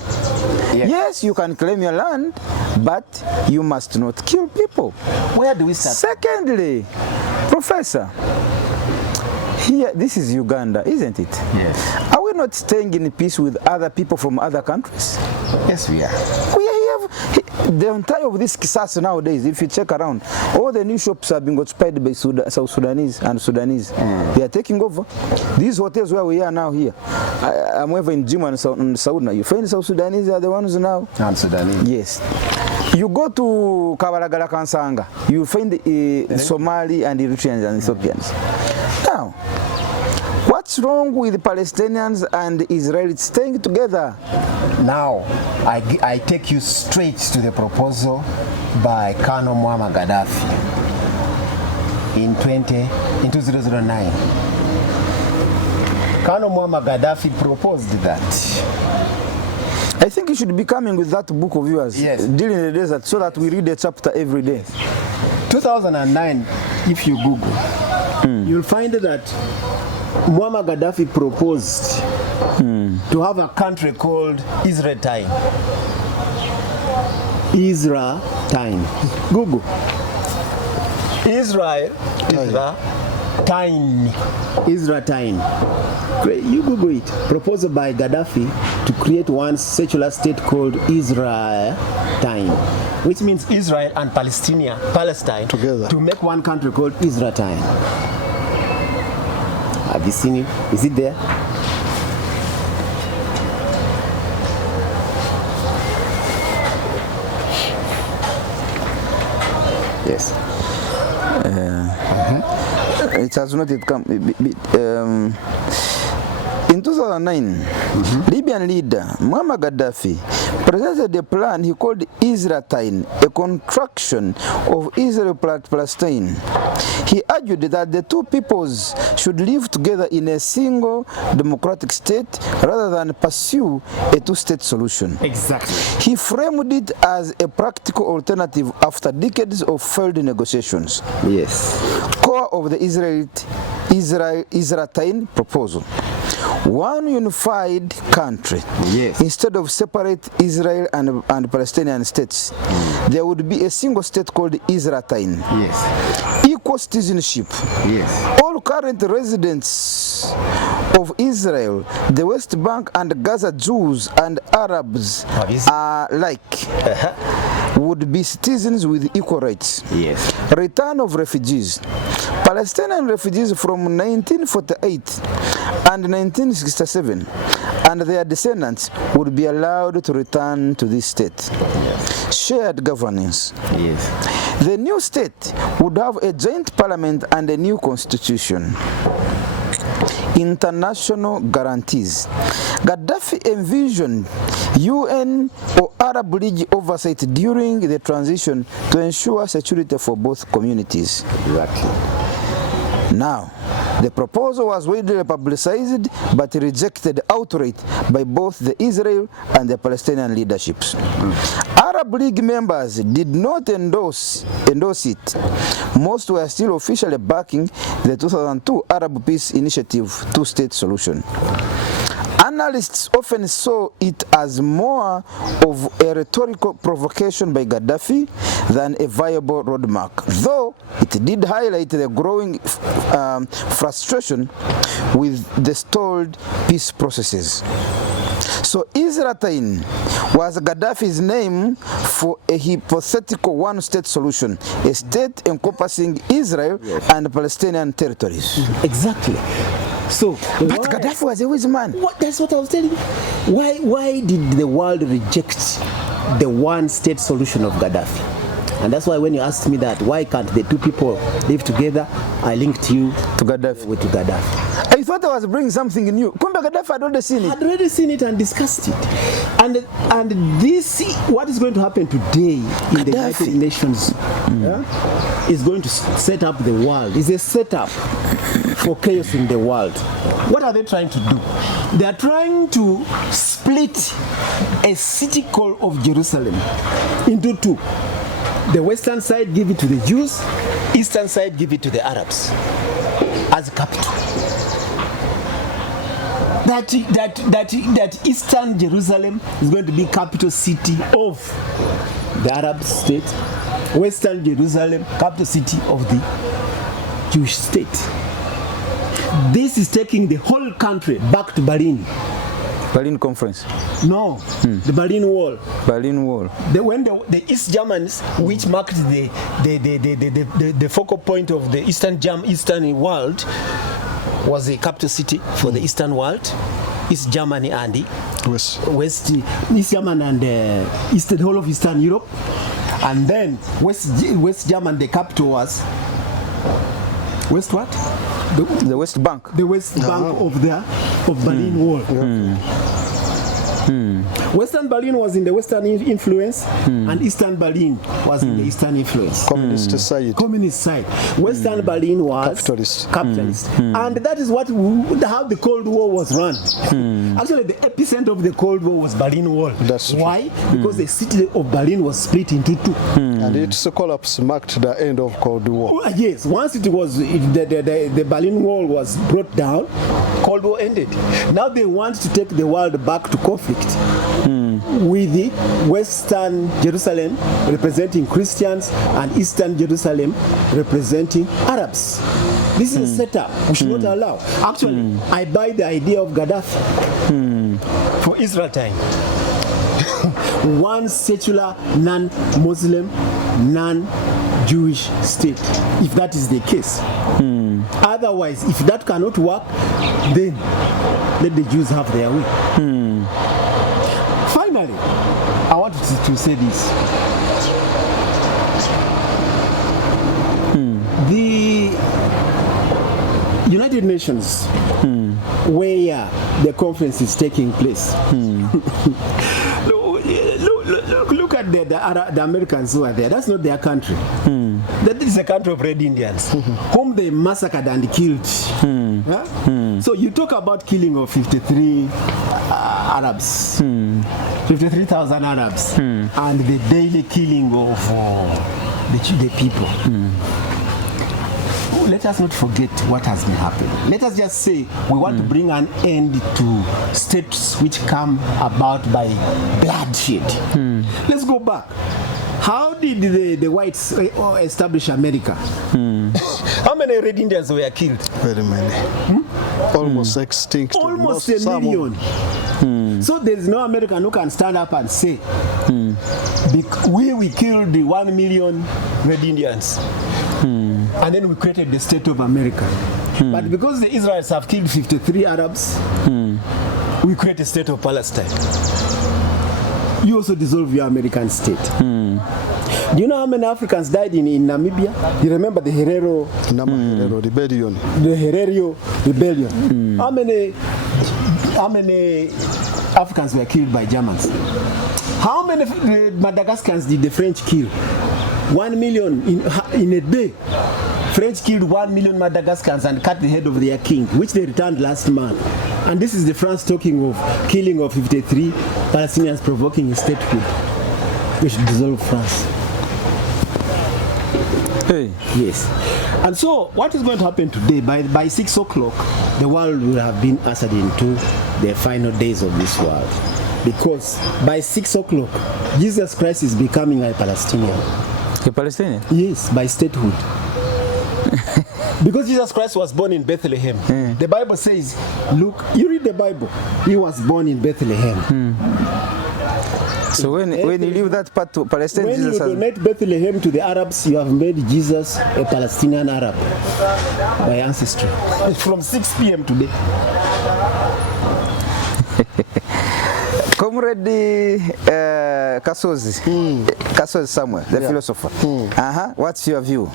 Yes, you can claim your land, but you must not kill people. Where do we start? Secondly, Professor, here, this is Uganda, isn't it? Yes. Are we not staying in peace with other people from other countries? Yes, we are. We are here. The entire of this Kisasa nowadays, if you check around, all the new shops are being occupied by South Sudanese and Sudanese. They are taking over. These hotels where we are now here, I'm ever in Jima and Saudi. You find South Sudanese are the ones now. And Sudanese. Yes. You go to Kabalagala Kansanga, you find Somali and Eritreans and Ethiopians. Now, what's wrong with Palestinians and Israelis staying together? Now, I take you straight to the proposal by Colonel Muammar Gaddafi in 2009. Colonel Muammar Gaddafi proposed that. I think you should be coming with that book of yours, yes, Dealing in the Desert, so that we read a chapter every day. 2009, if you Google, you'll find that Muammar Gaddafi proposed to have a country called Israel Time. Israel Time. Google. Israel Time. Israel Time. You Google it. Proposal by Gaddafi to create one secular state called Israel Time, which means Israel and Palestine together to make one country called Israel Time. Have you seen it? Is it there? Yes. It has not yet come. In 2009, Libyan leader Muammar Gaddafi presented a plan he called Israel, a contraction of Israel Palestine. He argued that the two peoples should live together in a single democratic state rather than pursue a two-state solution. Exactly. He framed it as a practical alternative after decades of failed negotiations. Yes. Core of the Israel proposal: one unified country. Yes. Instead of separate Israel and Palestinian states, there would be a single state called Israel. Yes. Equal citizenship. Yes. All current residents of Israel, the West Bank and Gaza, Jews and Arabs alike, would be citizens with equal rights. Yes. Return of refugees. Palestinian refugees from 1948 and 1967 and their descendants would be allowed to return to this state. Yes. Shared governance. Yes. The new state would have a joint parliament and a new constitution. International guarantees. Gaddafi envisioned UN or Arab League oversight during the transition to ensure security for both communities. Exactly. Now, the proposal was widely publicized but rejected outright by both the Israel and the Palestinian leaderships. Arab League members did not endorse it. Most were still officially backing the 2002 Arab Peace Initiative two-state solution. Analysts often saw it as more of a rhetorical provocation by Gaddafi than a viable roadmap, though it did highlight the growing frustration with the stalled peace processes. So Israel was Gaddafi's name for a hypothetical one-state solution, a state encompassing Israel and Palestinian territories. Exactly. So, but Gaddafi was a wise man. That's what I was telling you. Why did the world reject the one-state solution of Gaddafi? And that's why when you asked me that, why can't the two people live together, I linked you to Gaddafi. To Gaddafi. I thought I was bringing something new. Kumbe Gaddafi had already seen it. Had already seen it and discussed it. And this, what is going to happen today in the United Nations is going to set up the world. It's a setup for chaos in the world. What are they trying to do? They are trying to split a city called of Jerusalem into two. The western side give it to the Jews, eastern side give it to the Arabs as a capital. That eastern Jerusalem is going to be capital city of the Arab state. Western Jerusalem, capital city of the Jewish state. This is taking the whole country back to Berlin. Berlin Conference? No, the Berlin Wall. Berlin Wall. When the East Germans, which marked the focal point of the Eastern world, was the capital city for the Eastern world, East Germany and the West East Germany and the whole of Eastern Europe, and then West Germany, the capital was West what? The West Bank. The West Bank of Berlin Wall. Western Berlin was in the Western influence, and Eastern Berlin was in the Eastern influence. Communist side. Communist side. Western Berlin was capitalist. And that is how the Cold War was run. Actually, the epicenter of the Cold War was Berlin Wall. That's true. Why? Because the city of Berlin was split into two. And its collapse marked the end of Cold War. Yes, once the Berlin Wall was brought down, Cold War ended. Now they want to take the world back to conflict. With the Western Jerusalem representing Christians and Eastern Jerusalem representing Arabs. This is a setup we should not allow. Actually, I buy the idea of Gaddafi for Israel time. One secular, non-Muslim, non-Jewish state, if that is the case. Otherwise, if that cannot work, then let the Jews have their way. Finally, I want to say this. The United Nations, where the conference is taking place, look at the Americans who are there. That's not their country. That is a country of Red Indians, whom they massacred and killed. So you talk about killing of 53 Arabs, 53,000 Arabs, and the daily killing of the people. Let us not forget what has been happening. Let us just say we want to bring an end to states which come about by bloodshed. Let's go back. How did the whites establish America? How many Red Indians were killed? Very many. Almost extinct. Almost a million. So there is no American who can stand up and say, we killed 1 million Red Indians. And then we created the state of America. But because the Israelites have killed 53 Arabs, we create a state of Palestine. You also dissolve your American state. Do you know how many Africans died in Namibia? Do you remember the Herero Rebellion? The Herero Rebellion. How many Africans were killed by Germans? How many Madagascans did the French kill? 1 million in a day. French killed 1 million Madagascans and cut the head of their king, which they returned last month. And this is the France talking of killing of 53 Palestinians, provoking a statehood. We should dissolve France. Hey. Yes. And so what is going to happen today? By 6 o'clock, the world will have been ushered into the final days of this world. Because by 6 o'clock, Jesus Christ is becoming a Palestinian. A Palestinian? Yes, by statehood. Because Jesus Christ was born in Bethlehem. The Bible says, look, you read the Bible, he was born in Bethlehem. So when you leave that part to Palestine, when Jesus you donate Bethlehem to the Arabs, you have made Jesus a Palestinian Arab by ancestry. From 6 p.m. today. Comrade Kasozi, Kasozi Samuel, the philosopher. What's your view?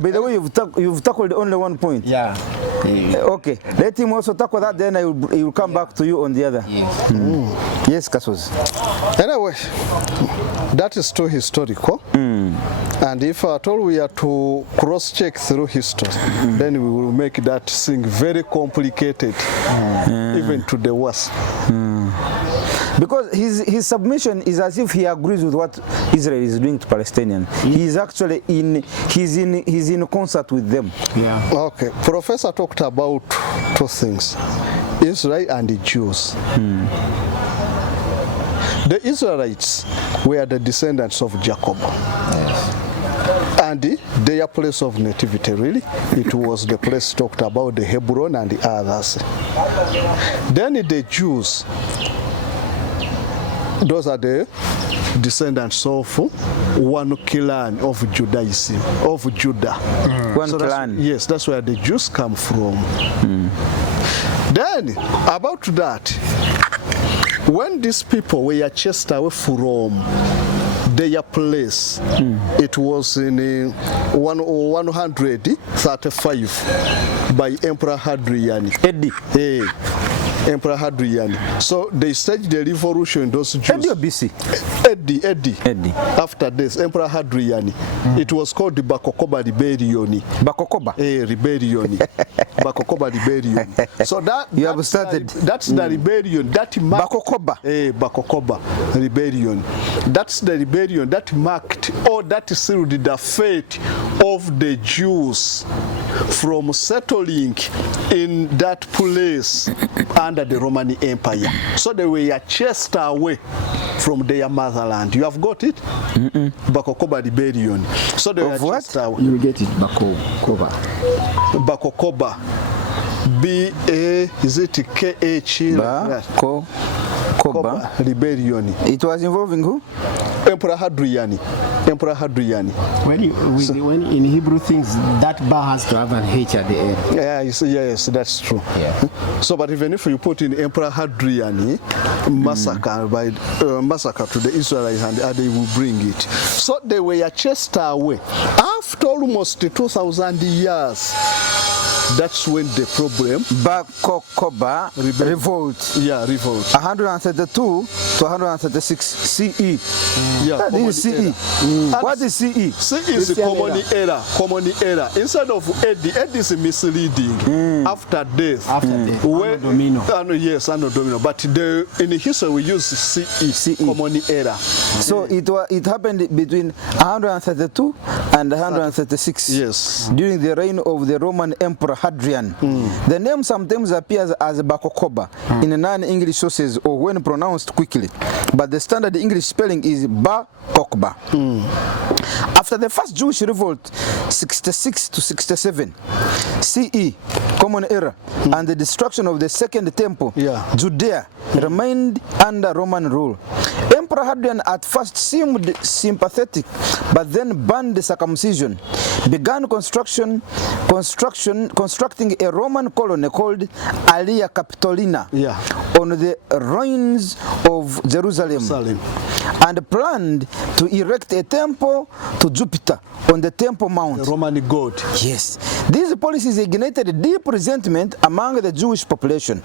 By the way, you've tackled only one point. Yeah. Okay, let him also tackle that, then he will come back to you on the other. Yes. Yes, Kasos. Anyway, that is too historical. And if at all we are to cross-check through history, then we will make that thing very complicated, even to the worst. Because his submission is as if he agrees with what Israel is doing to Palestinians. He's actually he's in concert with them. Yeah. Okay, Professor talked about two things, Israel and the Jews. The Israelites were the descendants of Jacob. And their place of nativity, really, it was the place talked about, the Hebron and the others. Then the Jews, those are the descendants of one clan of Judaism, of Judah. One clan. Yes, that's where the Jews come from. Then, about that, when these people were chased away from their place, it was in 135 by Emperor Hadrian. Eddie. Hey, Emperor Hadrian. So they staged the revolution, those Jews. Eddie or BC? Eddie. After this, Emperor Hadrian. It was called the Bakokoba Rebellion. Bakokoba? Rebellion. Bakokoba Rebellion. So that you have started. That's the rebellion. That marked, Bakokoba. Bakokoba Rebellion. That's the rebellion that marked or that sealed the fate of the Jews from settling in that place under the Roman Empire. So they were chased away from their motherland. You have got it? Bakokoba Rebellion. So they were chased away. You will get it, Bakokoba. Bakokoba. B-A-K-H. Bakokoba Rebellion. It was involving who? Emperor Hadrian. When in Hebrew things, that bar has to have an H at the end. Yes, that's true. Yeah. So, but even if you put in Emperor Hadrian, massacre to the Israelites, and they will bring it. So they were chased away. After almost 2,000 years, that's when the problem. Bakokoba revolt. Yeah, revolt. 132 to 136 CE. Yeah, that is CE. What is CE? CE is a common era. Instead of Eddie is misleading. After death. Anno Domino. Yes, Anno Domino. But in history we use CE. Common era. So it happened between 132 and 136. Yes. During the reign of the Roman Emperor Hadrian. The name sometimes appears as Bakokoba in non-English sources or when pronounced quickly, but the standard English spelling is Bakokoba. After the first Jewish revolt, 66 to 67 CE, Common Era, and the destruction of the Second Temple, Judea remained under Roman rule. Emperor Hadrian at first seemed sympathetic, but then banned the circumcision, began constructing a Roman colony called Alia Capitolina on the ruins of Jerusalem, and planned to erect a temple to Jupiter on the Temple Mount. The Roman god. Yes. These policies ignited deep resentment among the Jewish population.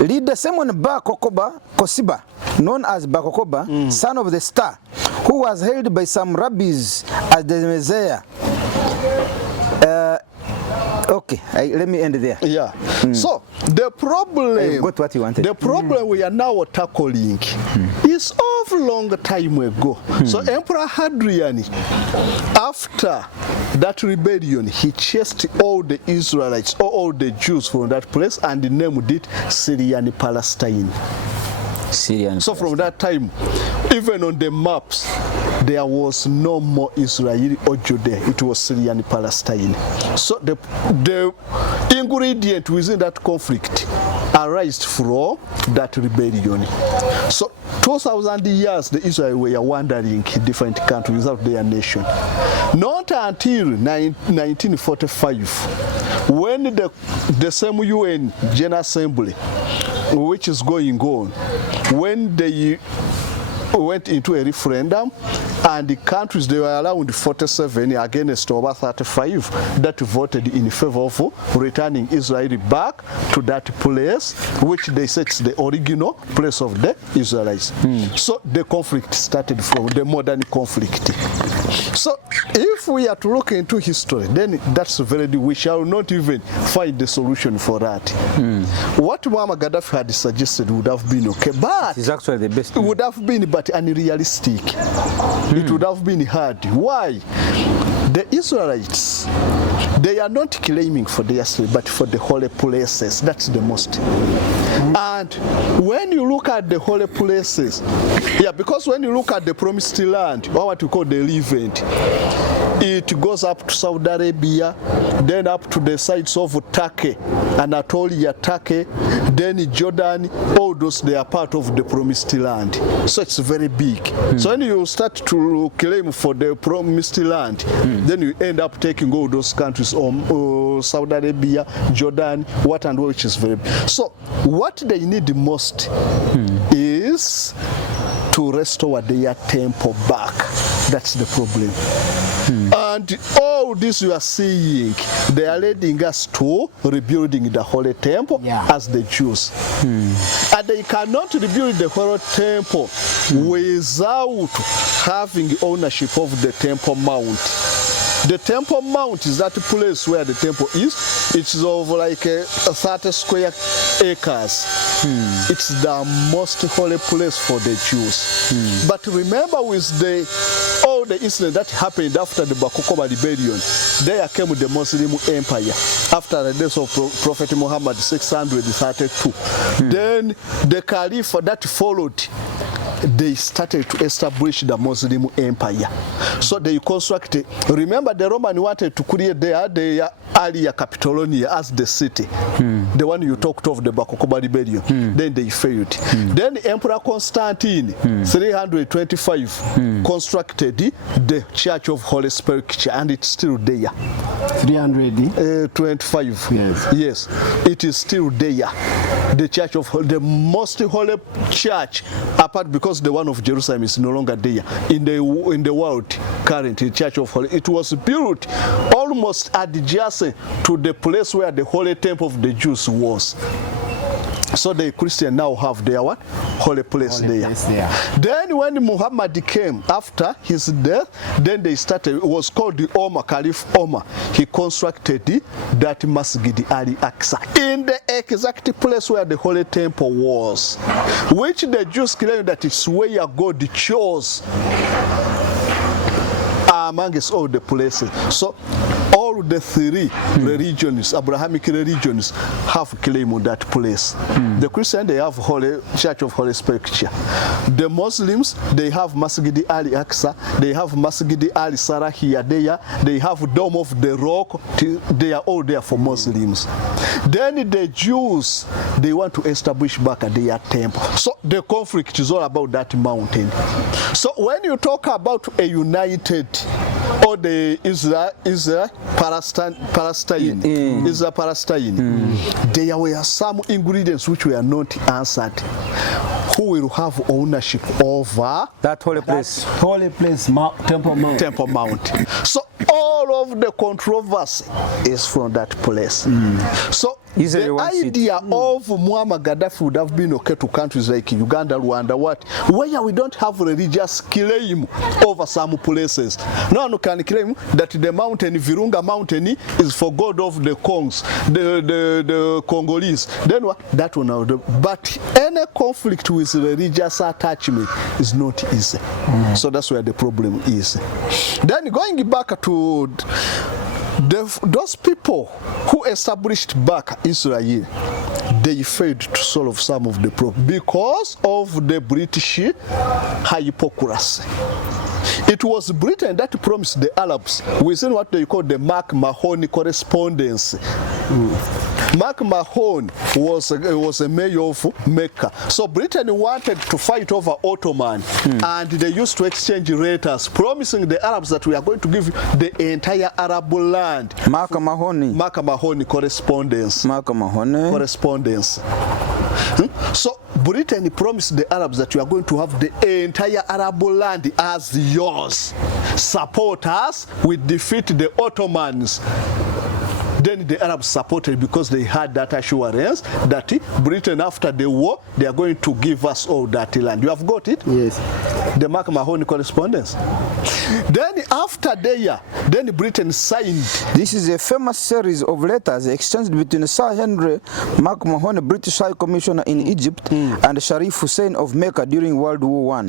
Leader Simon Bar Kosiba, known as Bakokoba, son of the star, who was hailed by some rabbis as the Messiah. Okay, let me end there. Yeah. So the problem, I got what you wanted. The problem we are now tackling is of a long time ago. So Emperor Hadrian, after that rebellion, he chased all the Israelites, all the Jews from that place, and named it Syrian Palestine. So from that time, even on the maps, there was no more Israel or Judea. It was Syrian Palestine. So the ingredient within that conflict arised from that rebellion. So 2,000 years the Israel were wandering in different countries without their nation. Not until 1945, when the same UN General Assembly, which is going on, when they went into a referendum And the countries, they were around 47 against over 35 that voted in favor of returning Israel back to that place, which they said is the original place of the Israelites. So the conflict started from the modern conflict. So if we are to look into history, then that's very, we shall not even find the solution for that. What Muammar Gaddafi had suggested would have been okay, but it's actually the best. It would have been, but unrealistic. It would have been hard. Why? The Israelites, they are not claiming for their state, but for the holy places. That's the most. And when you look at the holy places, because when you look at the promised land, or what we call the Levant, it goes up to Saudi Arabia, then up to the sides of Turkey, Anatolia, Turkey, then Jordan. All those, they are part of the promised land. So it's very big. So when you start to claim for the promised land, then you end up taking all those countries, Saudi Arabia, Jordan, what and what, which is very big. So what they need the most is to restore their temple back. That's the problem. And all this you are seeing, they are leading us to rebuilding the holy temple as the Jews. And they cannot rebuild the holy temple without having ownership of the Temple Mount. The Temple Mount is that place where the temple is. It's of like 30 square acres. It's the most holy place for the Jews. But remember, with all the incident that happened after the Bakokoba rebellion, there came the Muslim Empire after the days of Prophet Muhammad 632. Then the Caliph that followed, they started to establish the Muslim Empire. So they constructed, remember the Roman wanted to create their earlier Capitolonia as the city. The one you talked of, the Bakokoba rebellion. Then they failed. Then Emperor Constantine, 325, constructed the Church of Holy Spirit, and it's still there. 325. Yes, it is still there. The Church of the most holy church, apart because the one of Jerusalem is no longer there in the world currently. Church of Holy, it was built almost adjacent to the place where the holy temple of the Jews was. So the Christians now have their what? Holy place there. Then when Muhammad came after his death, then they started, it was called the Omar, Caliph Omar. He constructed that Masjid al-Aqsa in the exact place where the holy temple was, which the Jews claim that it's where God chose amongst all the places. So all the three religions, Abrahamic religions, have claim on that place. The Christians, they have Holy Church of Holy Scripture. The Muslims, they have Masjid al-Aqsa, they have Masjid al-Sarahiyya there, they have Dome of the Rock, they are all there for Muslims. Then the Jews, they want to establish back their temple. So the conflict is all about that mountain. So when you talk about a united, or the Palestine, there were some ingredients which were not answered. Who will have ownership over that holy place? Temple Mount. So all of the controversy is from that place. So the idea of Muammar Gaddafi would have been okay to countries like Uganda, Rwanda, where we don't have religious claim over some places. No one can claim that the mountain, Virunga Mountain, is for God of the Kongs, the Congolese. Then what? That one out. But any conflict with religious attachment is not easy. So that's where the problem is. Then going back to those people who established back Israel, they failed to solve some of the problems because of the British hypocrisy. It was Britain that promised the Arabs within what they call the Mark-Mahon correspondence. Mark-Mahon was a mayor of Mecca. So Britain wanted to fight over Ottoman, and they used to exchange letters promising the Arabs that we are going to give you the entire Arab land. Mark-Mahon correspondence. Correspondence. So Britain promised the Arabs that you are going to have the entire Arab land as yours. Support us, we defeat the Ottomans. Then the Arabs supported because they had that assurance that Britain, after the war, they are going to give us all that land. You have got it? Yes. The Mark Mahoney correspondence. Then after the year, then Britain signed. This is a famous series of letters exchanged between Sir Henry Mark Mahoney, British High Commissioner in Egypt, and Sharif Hussein of Mecca during World War I.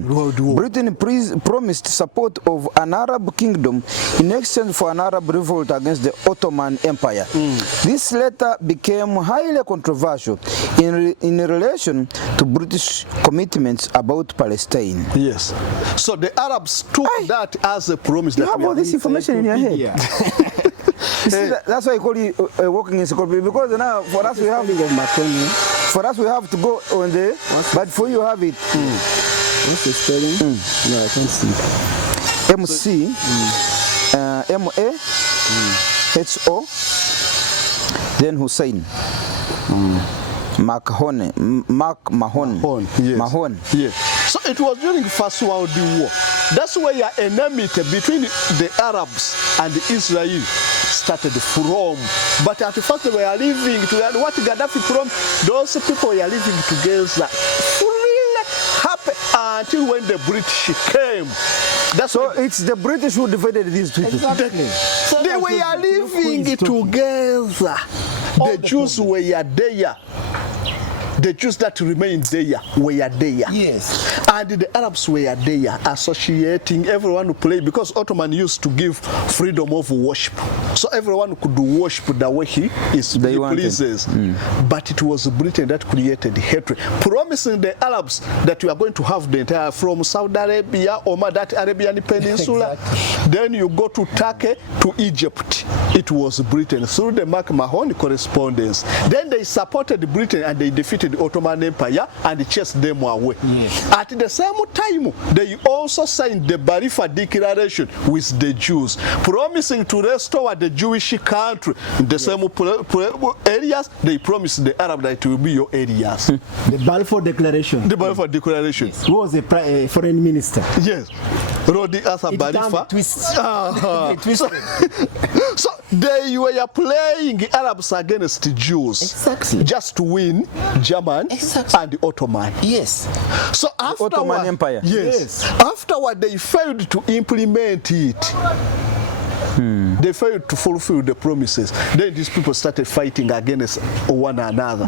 Britain promised support of an Arab kingdom in exchange for an Arab revolt against the Ottoman Empire. This letter became highly controversial in relation to British commitments about Palestine. Yes. So the Arabs took that as a promise. You have all this information in your head. You see, that's why I call you a walking encyclopedia, because now for us we have to go on the, but for you have it. What's the spelling? No, I can't see. MC MAHO, then Hussein. Mark Mahoney. Yes. Mahoney. Yes. So it was during the First World War. That's where your enmity between the Arabs and Israel started from. But at first they were living together. What Gaddafi promised, those people were living together really happy until when the British came. That's so it's the British who defeated these people. Exactly. They were living together. The Jews were there. The Jews that remained there were there. Yes. And the Arabs were there, associating everyone who played, because Ottoman used to give freedom of worship. So everyone could worship the way he pleases. But it was Britain that created hatred, promising the Arabs that you are going to have the entire, from Saudi Arabia, Oman, that Arabian Peninsula. Exactly. Then you go to Turkey, to Egypt. It was Britain through the Mark Mahoney correspondence. Then they supported Britain and they defeated the Ottoman Empire and chased them away. Yes. At the same time, they also signed the Balfour Declaration with the Jews, promising to restore the Jewish country. In the same areas, they promised the Arab that it will be your areas. The Balfour Declaration. The Balfour Declaration. Yes. Who was the foreign minister? Yes. Rodi Asa Balfour. So they were playing Arabs against Jews. Exactly. Just to win German and the Ottoman. Yes. So after Ottoman Empire. Yes. Afterward, they failed to implement it. They failed to fulfill the promises. Then these people started fighting against one another.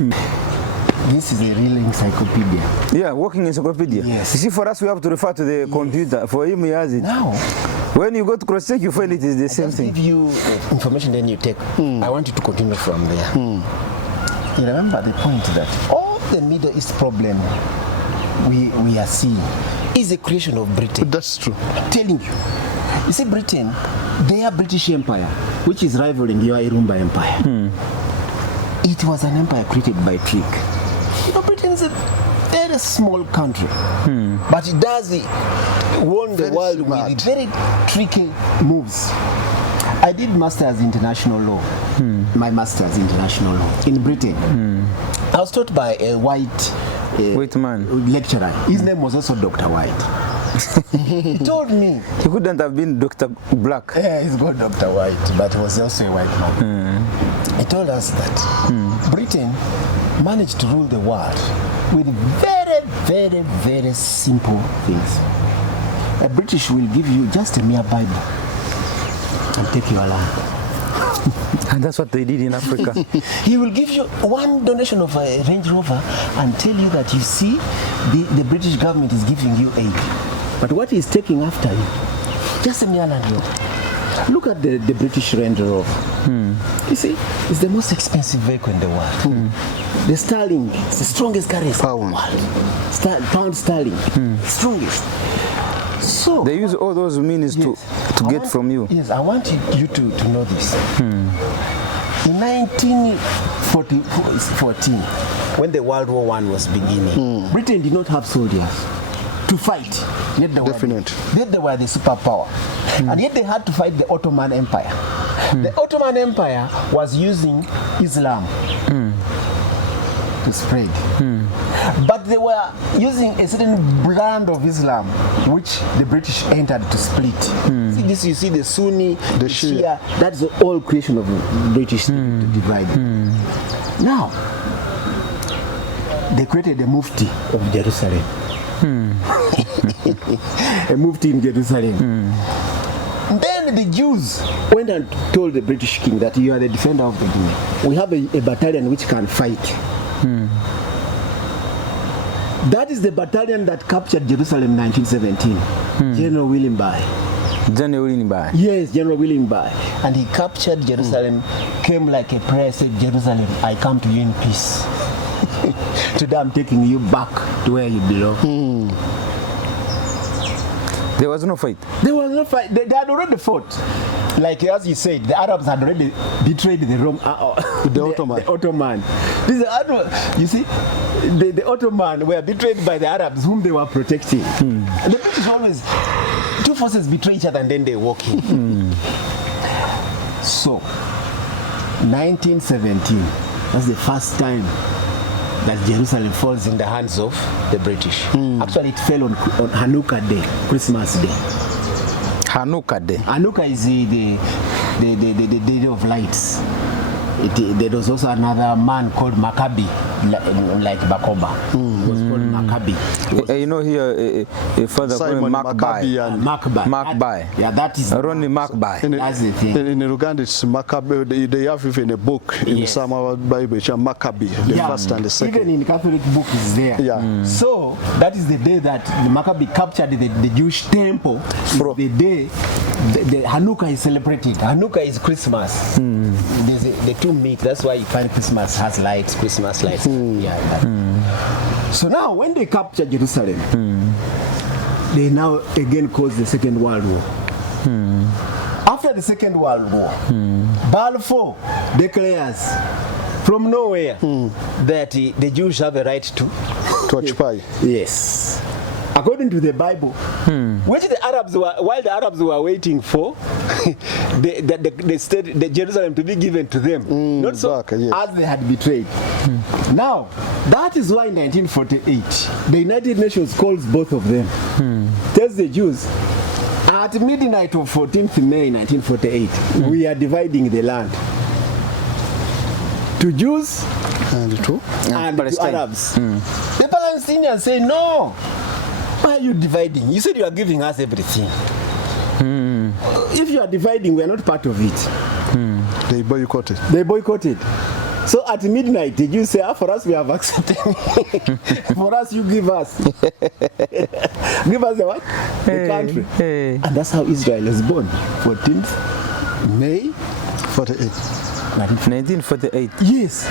This is a real encyclopedia. Yeah, walking encyclopedia. Yes. You see, for us, we have to refer to the computer. For him, he has it. Now, when you go to cross-check, you find it is the same thing. Give you information, then you take. I want you to continue from there. You remember the point that all the Middle East problem we are seeing is the creation of Britain. That's true. I'm telling you. You see, Britain, their British Empire, which is rivaling your Irumba Empire, it was an empire created by trick. You know, Britain is a very small country, but it does won the world with very tricky moves. I did masters in international law, my masters in international law in Britain. I was taught by a white man lecturer. His name was also Dr. White. He told me he couldn't have been Dr. Black. Yeah, he's got Dr. White, but he was also a white man. He told us that Britain managed to rule the world with very, very, very simple things. A British will give you just a mere Bible and take your land. And that's what they did in Africa. He will give you one donation of a Range Rover and tell you that, you see, the British government is giving you aid. But what he's taking after you, just a mere Land Rover. Look at the British Range Rover. You see, it's the most expensive vehicle in the world. The Sterling, it's the strongest currency in the world. Pound sterling, strongest. So they use all those means to get from you. Yes, I want you to know this. In 1914, when the World War I was beginning, Britain did not have soldiers to fight. Yet they were the superpower. And yet they had to fight the Ottoman Empire. The Ottoman Empire was using Islam to spread. But they were using a certain brand of Islam, which the British entered to split. See this, you see the Sunni, the Shia. That's the whole creation of the British to divide. Now, they created a mufti of Jerusalem. A mufti in Jerusalem. Then the Jews went and told the British king that you are the defender of the Jews. We have a battalion which can fight. That is the battalion that captured Jerusalem in 1917. General William Bai. General William Bai. Yes, General William Bai. And he captured Jerusalem, came like a prayer, said, Jerusalem, I come to you in peace. Today I'm taking you back to where you belong. There was no fight. There was no fight. They had already fought. Like as you said, the Arabs had already betrayed the Rome, the Ottoman. The Ottoman. You see, the Ottoman were betrayed by the Arabs, whom they were protecting. The British always, two forces betray each other and then they walk in. So, 1917, that's the first time that Jerusalem falls in the hands of the British. Actually, it fell on Hanukkah Day, Christmas Day. Hanukkah Day. Hanukkah is the Day of Lights. There was also another man called Maccabi, like Bakoba. He was called Maccabi. You know here, a father called Maccabi. Yeah, that is Ronnie Maccabi. That's the thing. In Uganda, it's Maccabi. They have even a book in some of our Bible, Maccabi, the first and the second. Even in Catholic book is there. Yeah. So that is the day that the Maccabi captured the Jewish temple. The day the Hanukkah is celebrated. Hanukkah is Christmas. The two meet. That's why you find Christmas has lights, Christmas lights. So now when they capture Jerusalem, they now again cause the Second World War. After the Second World War, Balfour declares from nowhere that the Jews have a right to occupy. Yes. According to the Bible, which the Arabs were, while the Arabs were waiting for the Jerusalem to be given to them, not so back, as they had betrayed. Now, that is why in 1948, the United Nations calls both of them. Tells the Jews, at midnight of 14th May 1948, we are dividing the land to Jews and to Arabs. The Palestinians say, no. Why are you dividing? You said you are giving us everything. If you are dividing, we are not part of it. They boycotted. They boycotted. So at midnight, the Jews say, for us, we have accepted. For us, you give us. Give us the what? The country. And that's how Israel was born. 14th May 48. 1948. Yes.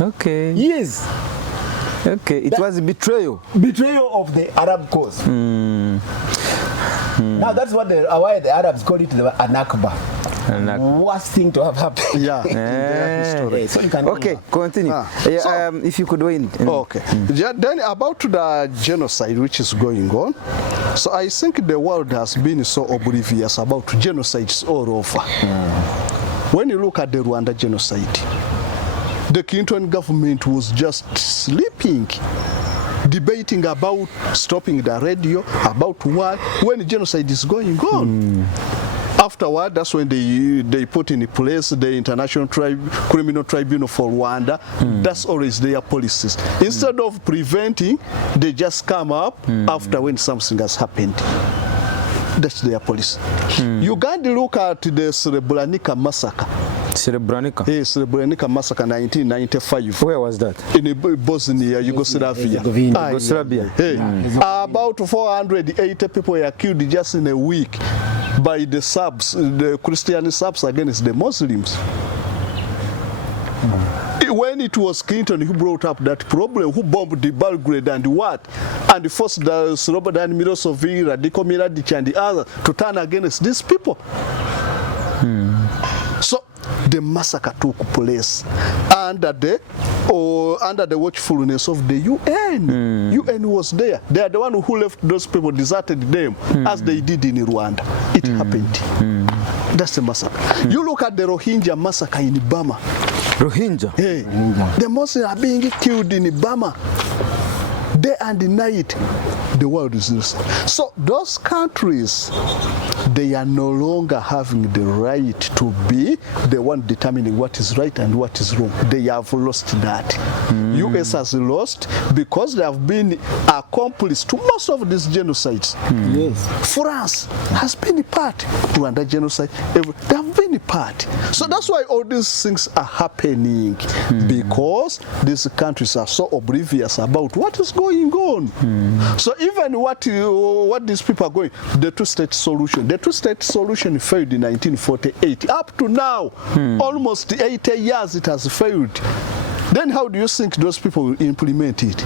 Okay. Yes. Okay, it was a betrayal. Betrayal of the Arab cause. Now that's what why the Arabs call it the Anakba. Worst thing to have happened. Yeah. So you can okay, continue. If you could win. Okay. Then about the genocide which is going on. So I think the world has been so oblivious about genocides all over. When you look at the Rwanda genocide, the Clinton government was just sleeping, debating about stopping the radio, about what, when genocide is going on. Afterward, that's when they put in place the International Criminal Tribunal for Rwanda. That's always their policies. Instead of preventing, they just come up after when something has happened. That's their policy. Uganda, look at the Srebrenica massacre. Srebrenica? Yes, Srebrenica massacre 1995. Where was that? In Bosnia, Yugoslavia. About 480 people were killed just in a week by the Serbs, the Christian Serbs against the Muslims. When it was Clinton who brought up that problem, who bombed the Belgrade and what, and forced the Slobodan Milosevic, Radko Mladic and the others to turn against these people. So the massacre took place under the watchfulness of the UN. UN was there. They are the one who left those people, deserted them, as they did in Rwanda. It happened. That's the massacre. You look at the Rohingya massacre in Burma. Rohingya? The Muslims are being killed in Burma. Day and night, the world is lost. So those countries, they are no longer having the right to be the one determining what is right and what is wrong. They have lost that. US has lost because they have been accomplice to most of these genocides. Yes. France has been a part. Rwanda genocide, they have been a part. So that's why all these things are happening, because these countries are so oblivious about what is going on. So even what these people are going, the two-state solution. The two-state solution failed in 1948. Up to now, almost 80 years it has failed. Then how do you think those people will implement it?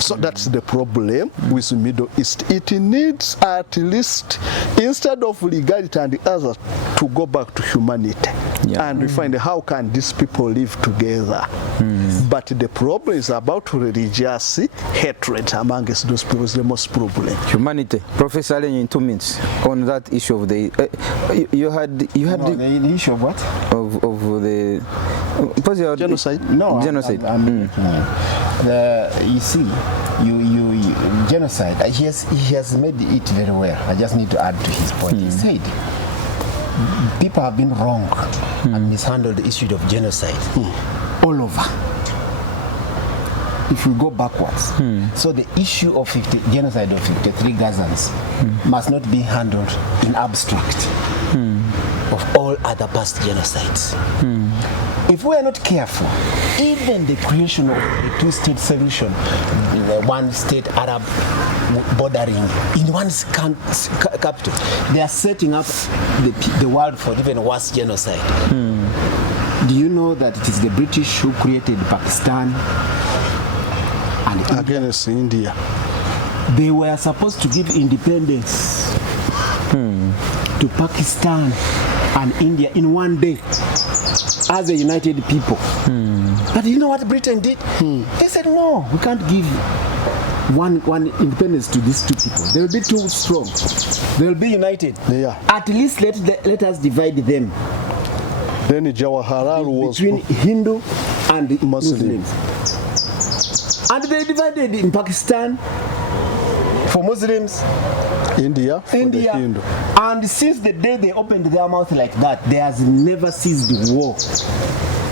So that's the problem with the Middle East. It needs at least, instead of legality and the others, to go back to humanity. And we find how can these people live together. But the problem is about religious hatred amongst those people is the most problem. Humanity. Professor Allen, in 2 minutes on that issue of the you had the issue of what? Of the genocide. No, genocide. You see, you genocide. He has made it very well. I just need to add to his point. He said people have been wrong and mishandled the issue of genocide all over. If we go backwards, so the issue of genocide of 53 Gazans must not be handled in abstract of all other past genocides. If we are not careful, even the creation of a two-state solution, the one-state Arab bordering in one capital, they are setting up the world for even worse genocide. Do you know that it is the British who created Pakistan and against India? They were supposed to give independence to Pakistan and India in one day as a united people. But you know what Britain did? They said, no, we can't give one independence to these two people. They will be too strong. They will be united. At least let us divide them. Then Jawaharlal was between Hindu and Muslims. And they divided in Pakistan for Muslims, India for the Hindu. And since the day they opened their mouth like that, there has never ceased war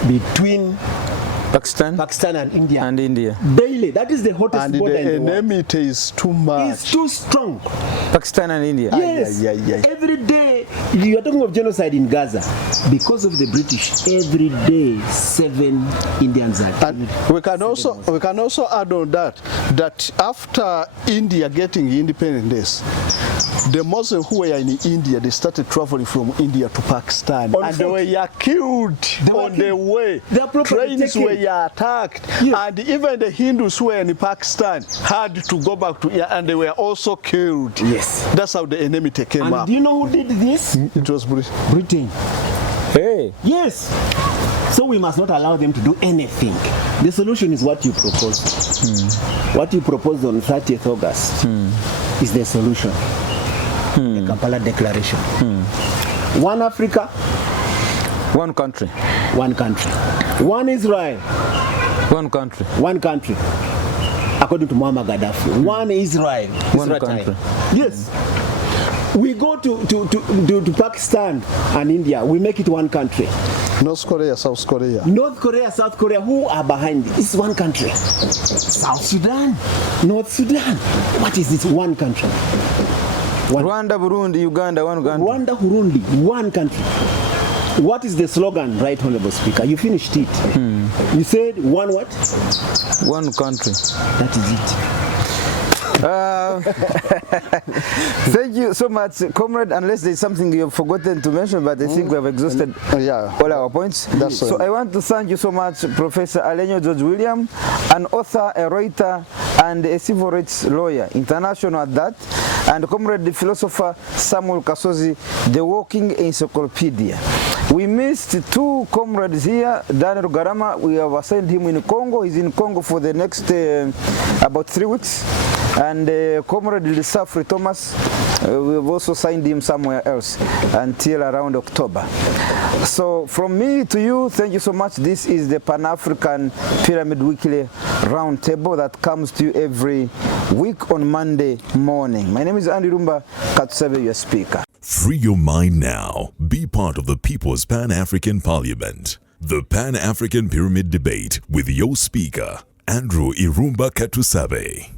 between Pakistan and India. Daily. That is the hottest border in the world. And the enmity is too much. It's too strong. Pakistan and India. Yes. Every day, you are talking of genocide in Gaza. Because of the British, every day 7 Indians are killed. We can also add on that after India getting independence, the Muslims who were in India, they started traveling from India to Pakistan, and they were killed on the way. Trains were attacked, and even the Hindus who were in Pakistan had to go back to India, and they were also killed. Yes, that's how the enmity came up. And do you know who did this? It was Britain. Hey. Yes. So we must not allow them to do anything. The solution is what you proposed. What you proposed on 30th August is the solution. The Kampala Declaration. One Africa. One country. One country. One Israel. One country. One country. According to Muammar Gaddafi. One Israel. One country. Yes. We go to Pakistan and India. We make it one country. North Korea, South Korea. North Korea, South Korea, who are behind it? It's one country. South Sudan, North Sudan. What is this? One country. Rwanda, Burundi, Uganda, one country. Rwanda, Burundi, one country. What is the slogan, Right Honorable Speaker? You finished it. You said one what? One country. That is it. Thank you so much, comrade. Unless there's something you've forgotten to mention, but I think we have exhausted all our points. So I want to thank you so much, Professor Alenyo George William, an author, a writer, and a civil rights lawyer, international at that, and comrade the philosopher Samuel Kasozi, the walking encyclopedia. We missed 2 comrades here. Daniel Garama, we have assigned him in Congo. He's in Congo for the next about 3 weeks. And Comrade Lisafri Thomas, we've also signed him somewhere else until around October. So from me to you, thank you so much. This is the Pan-African Pyramid Weekly Roundtable that comes to you every week on Monday morning. My name is Andy Rumba Katusebe, your speaker. Free your mind now. Be part of the People's Pan-African Parliament. The Pan-African Pyramid Debate with your speaker, Andrew Irumba Katusabe.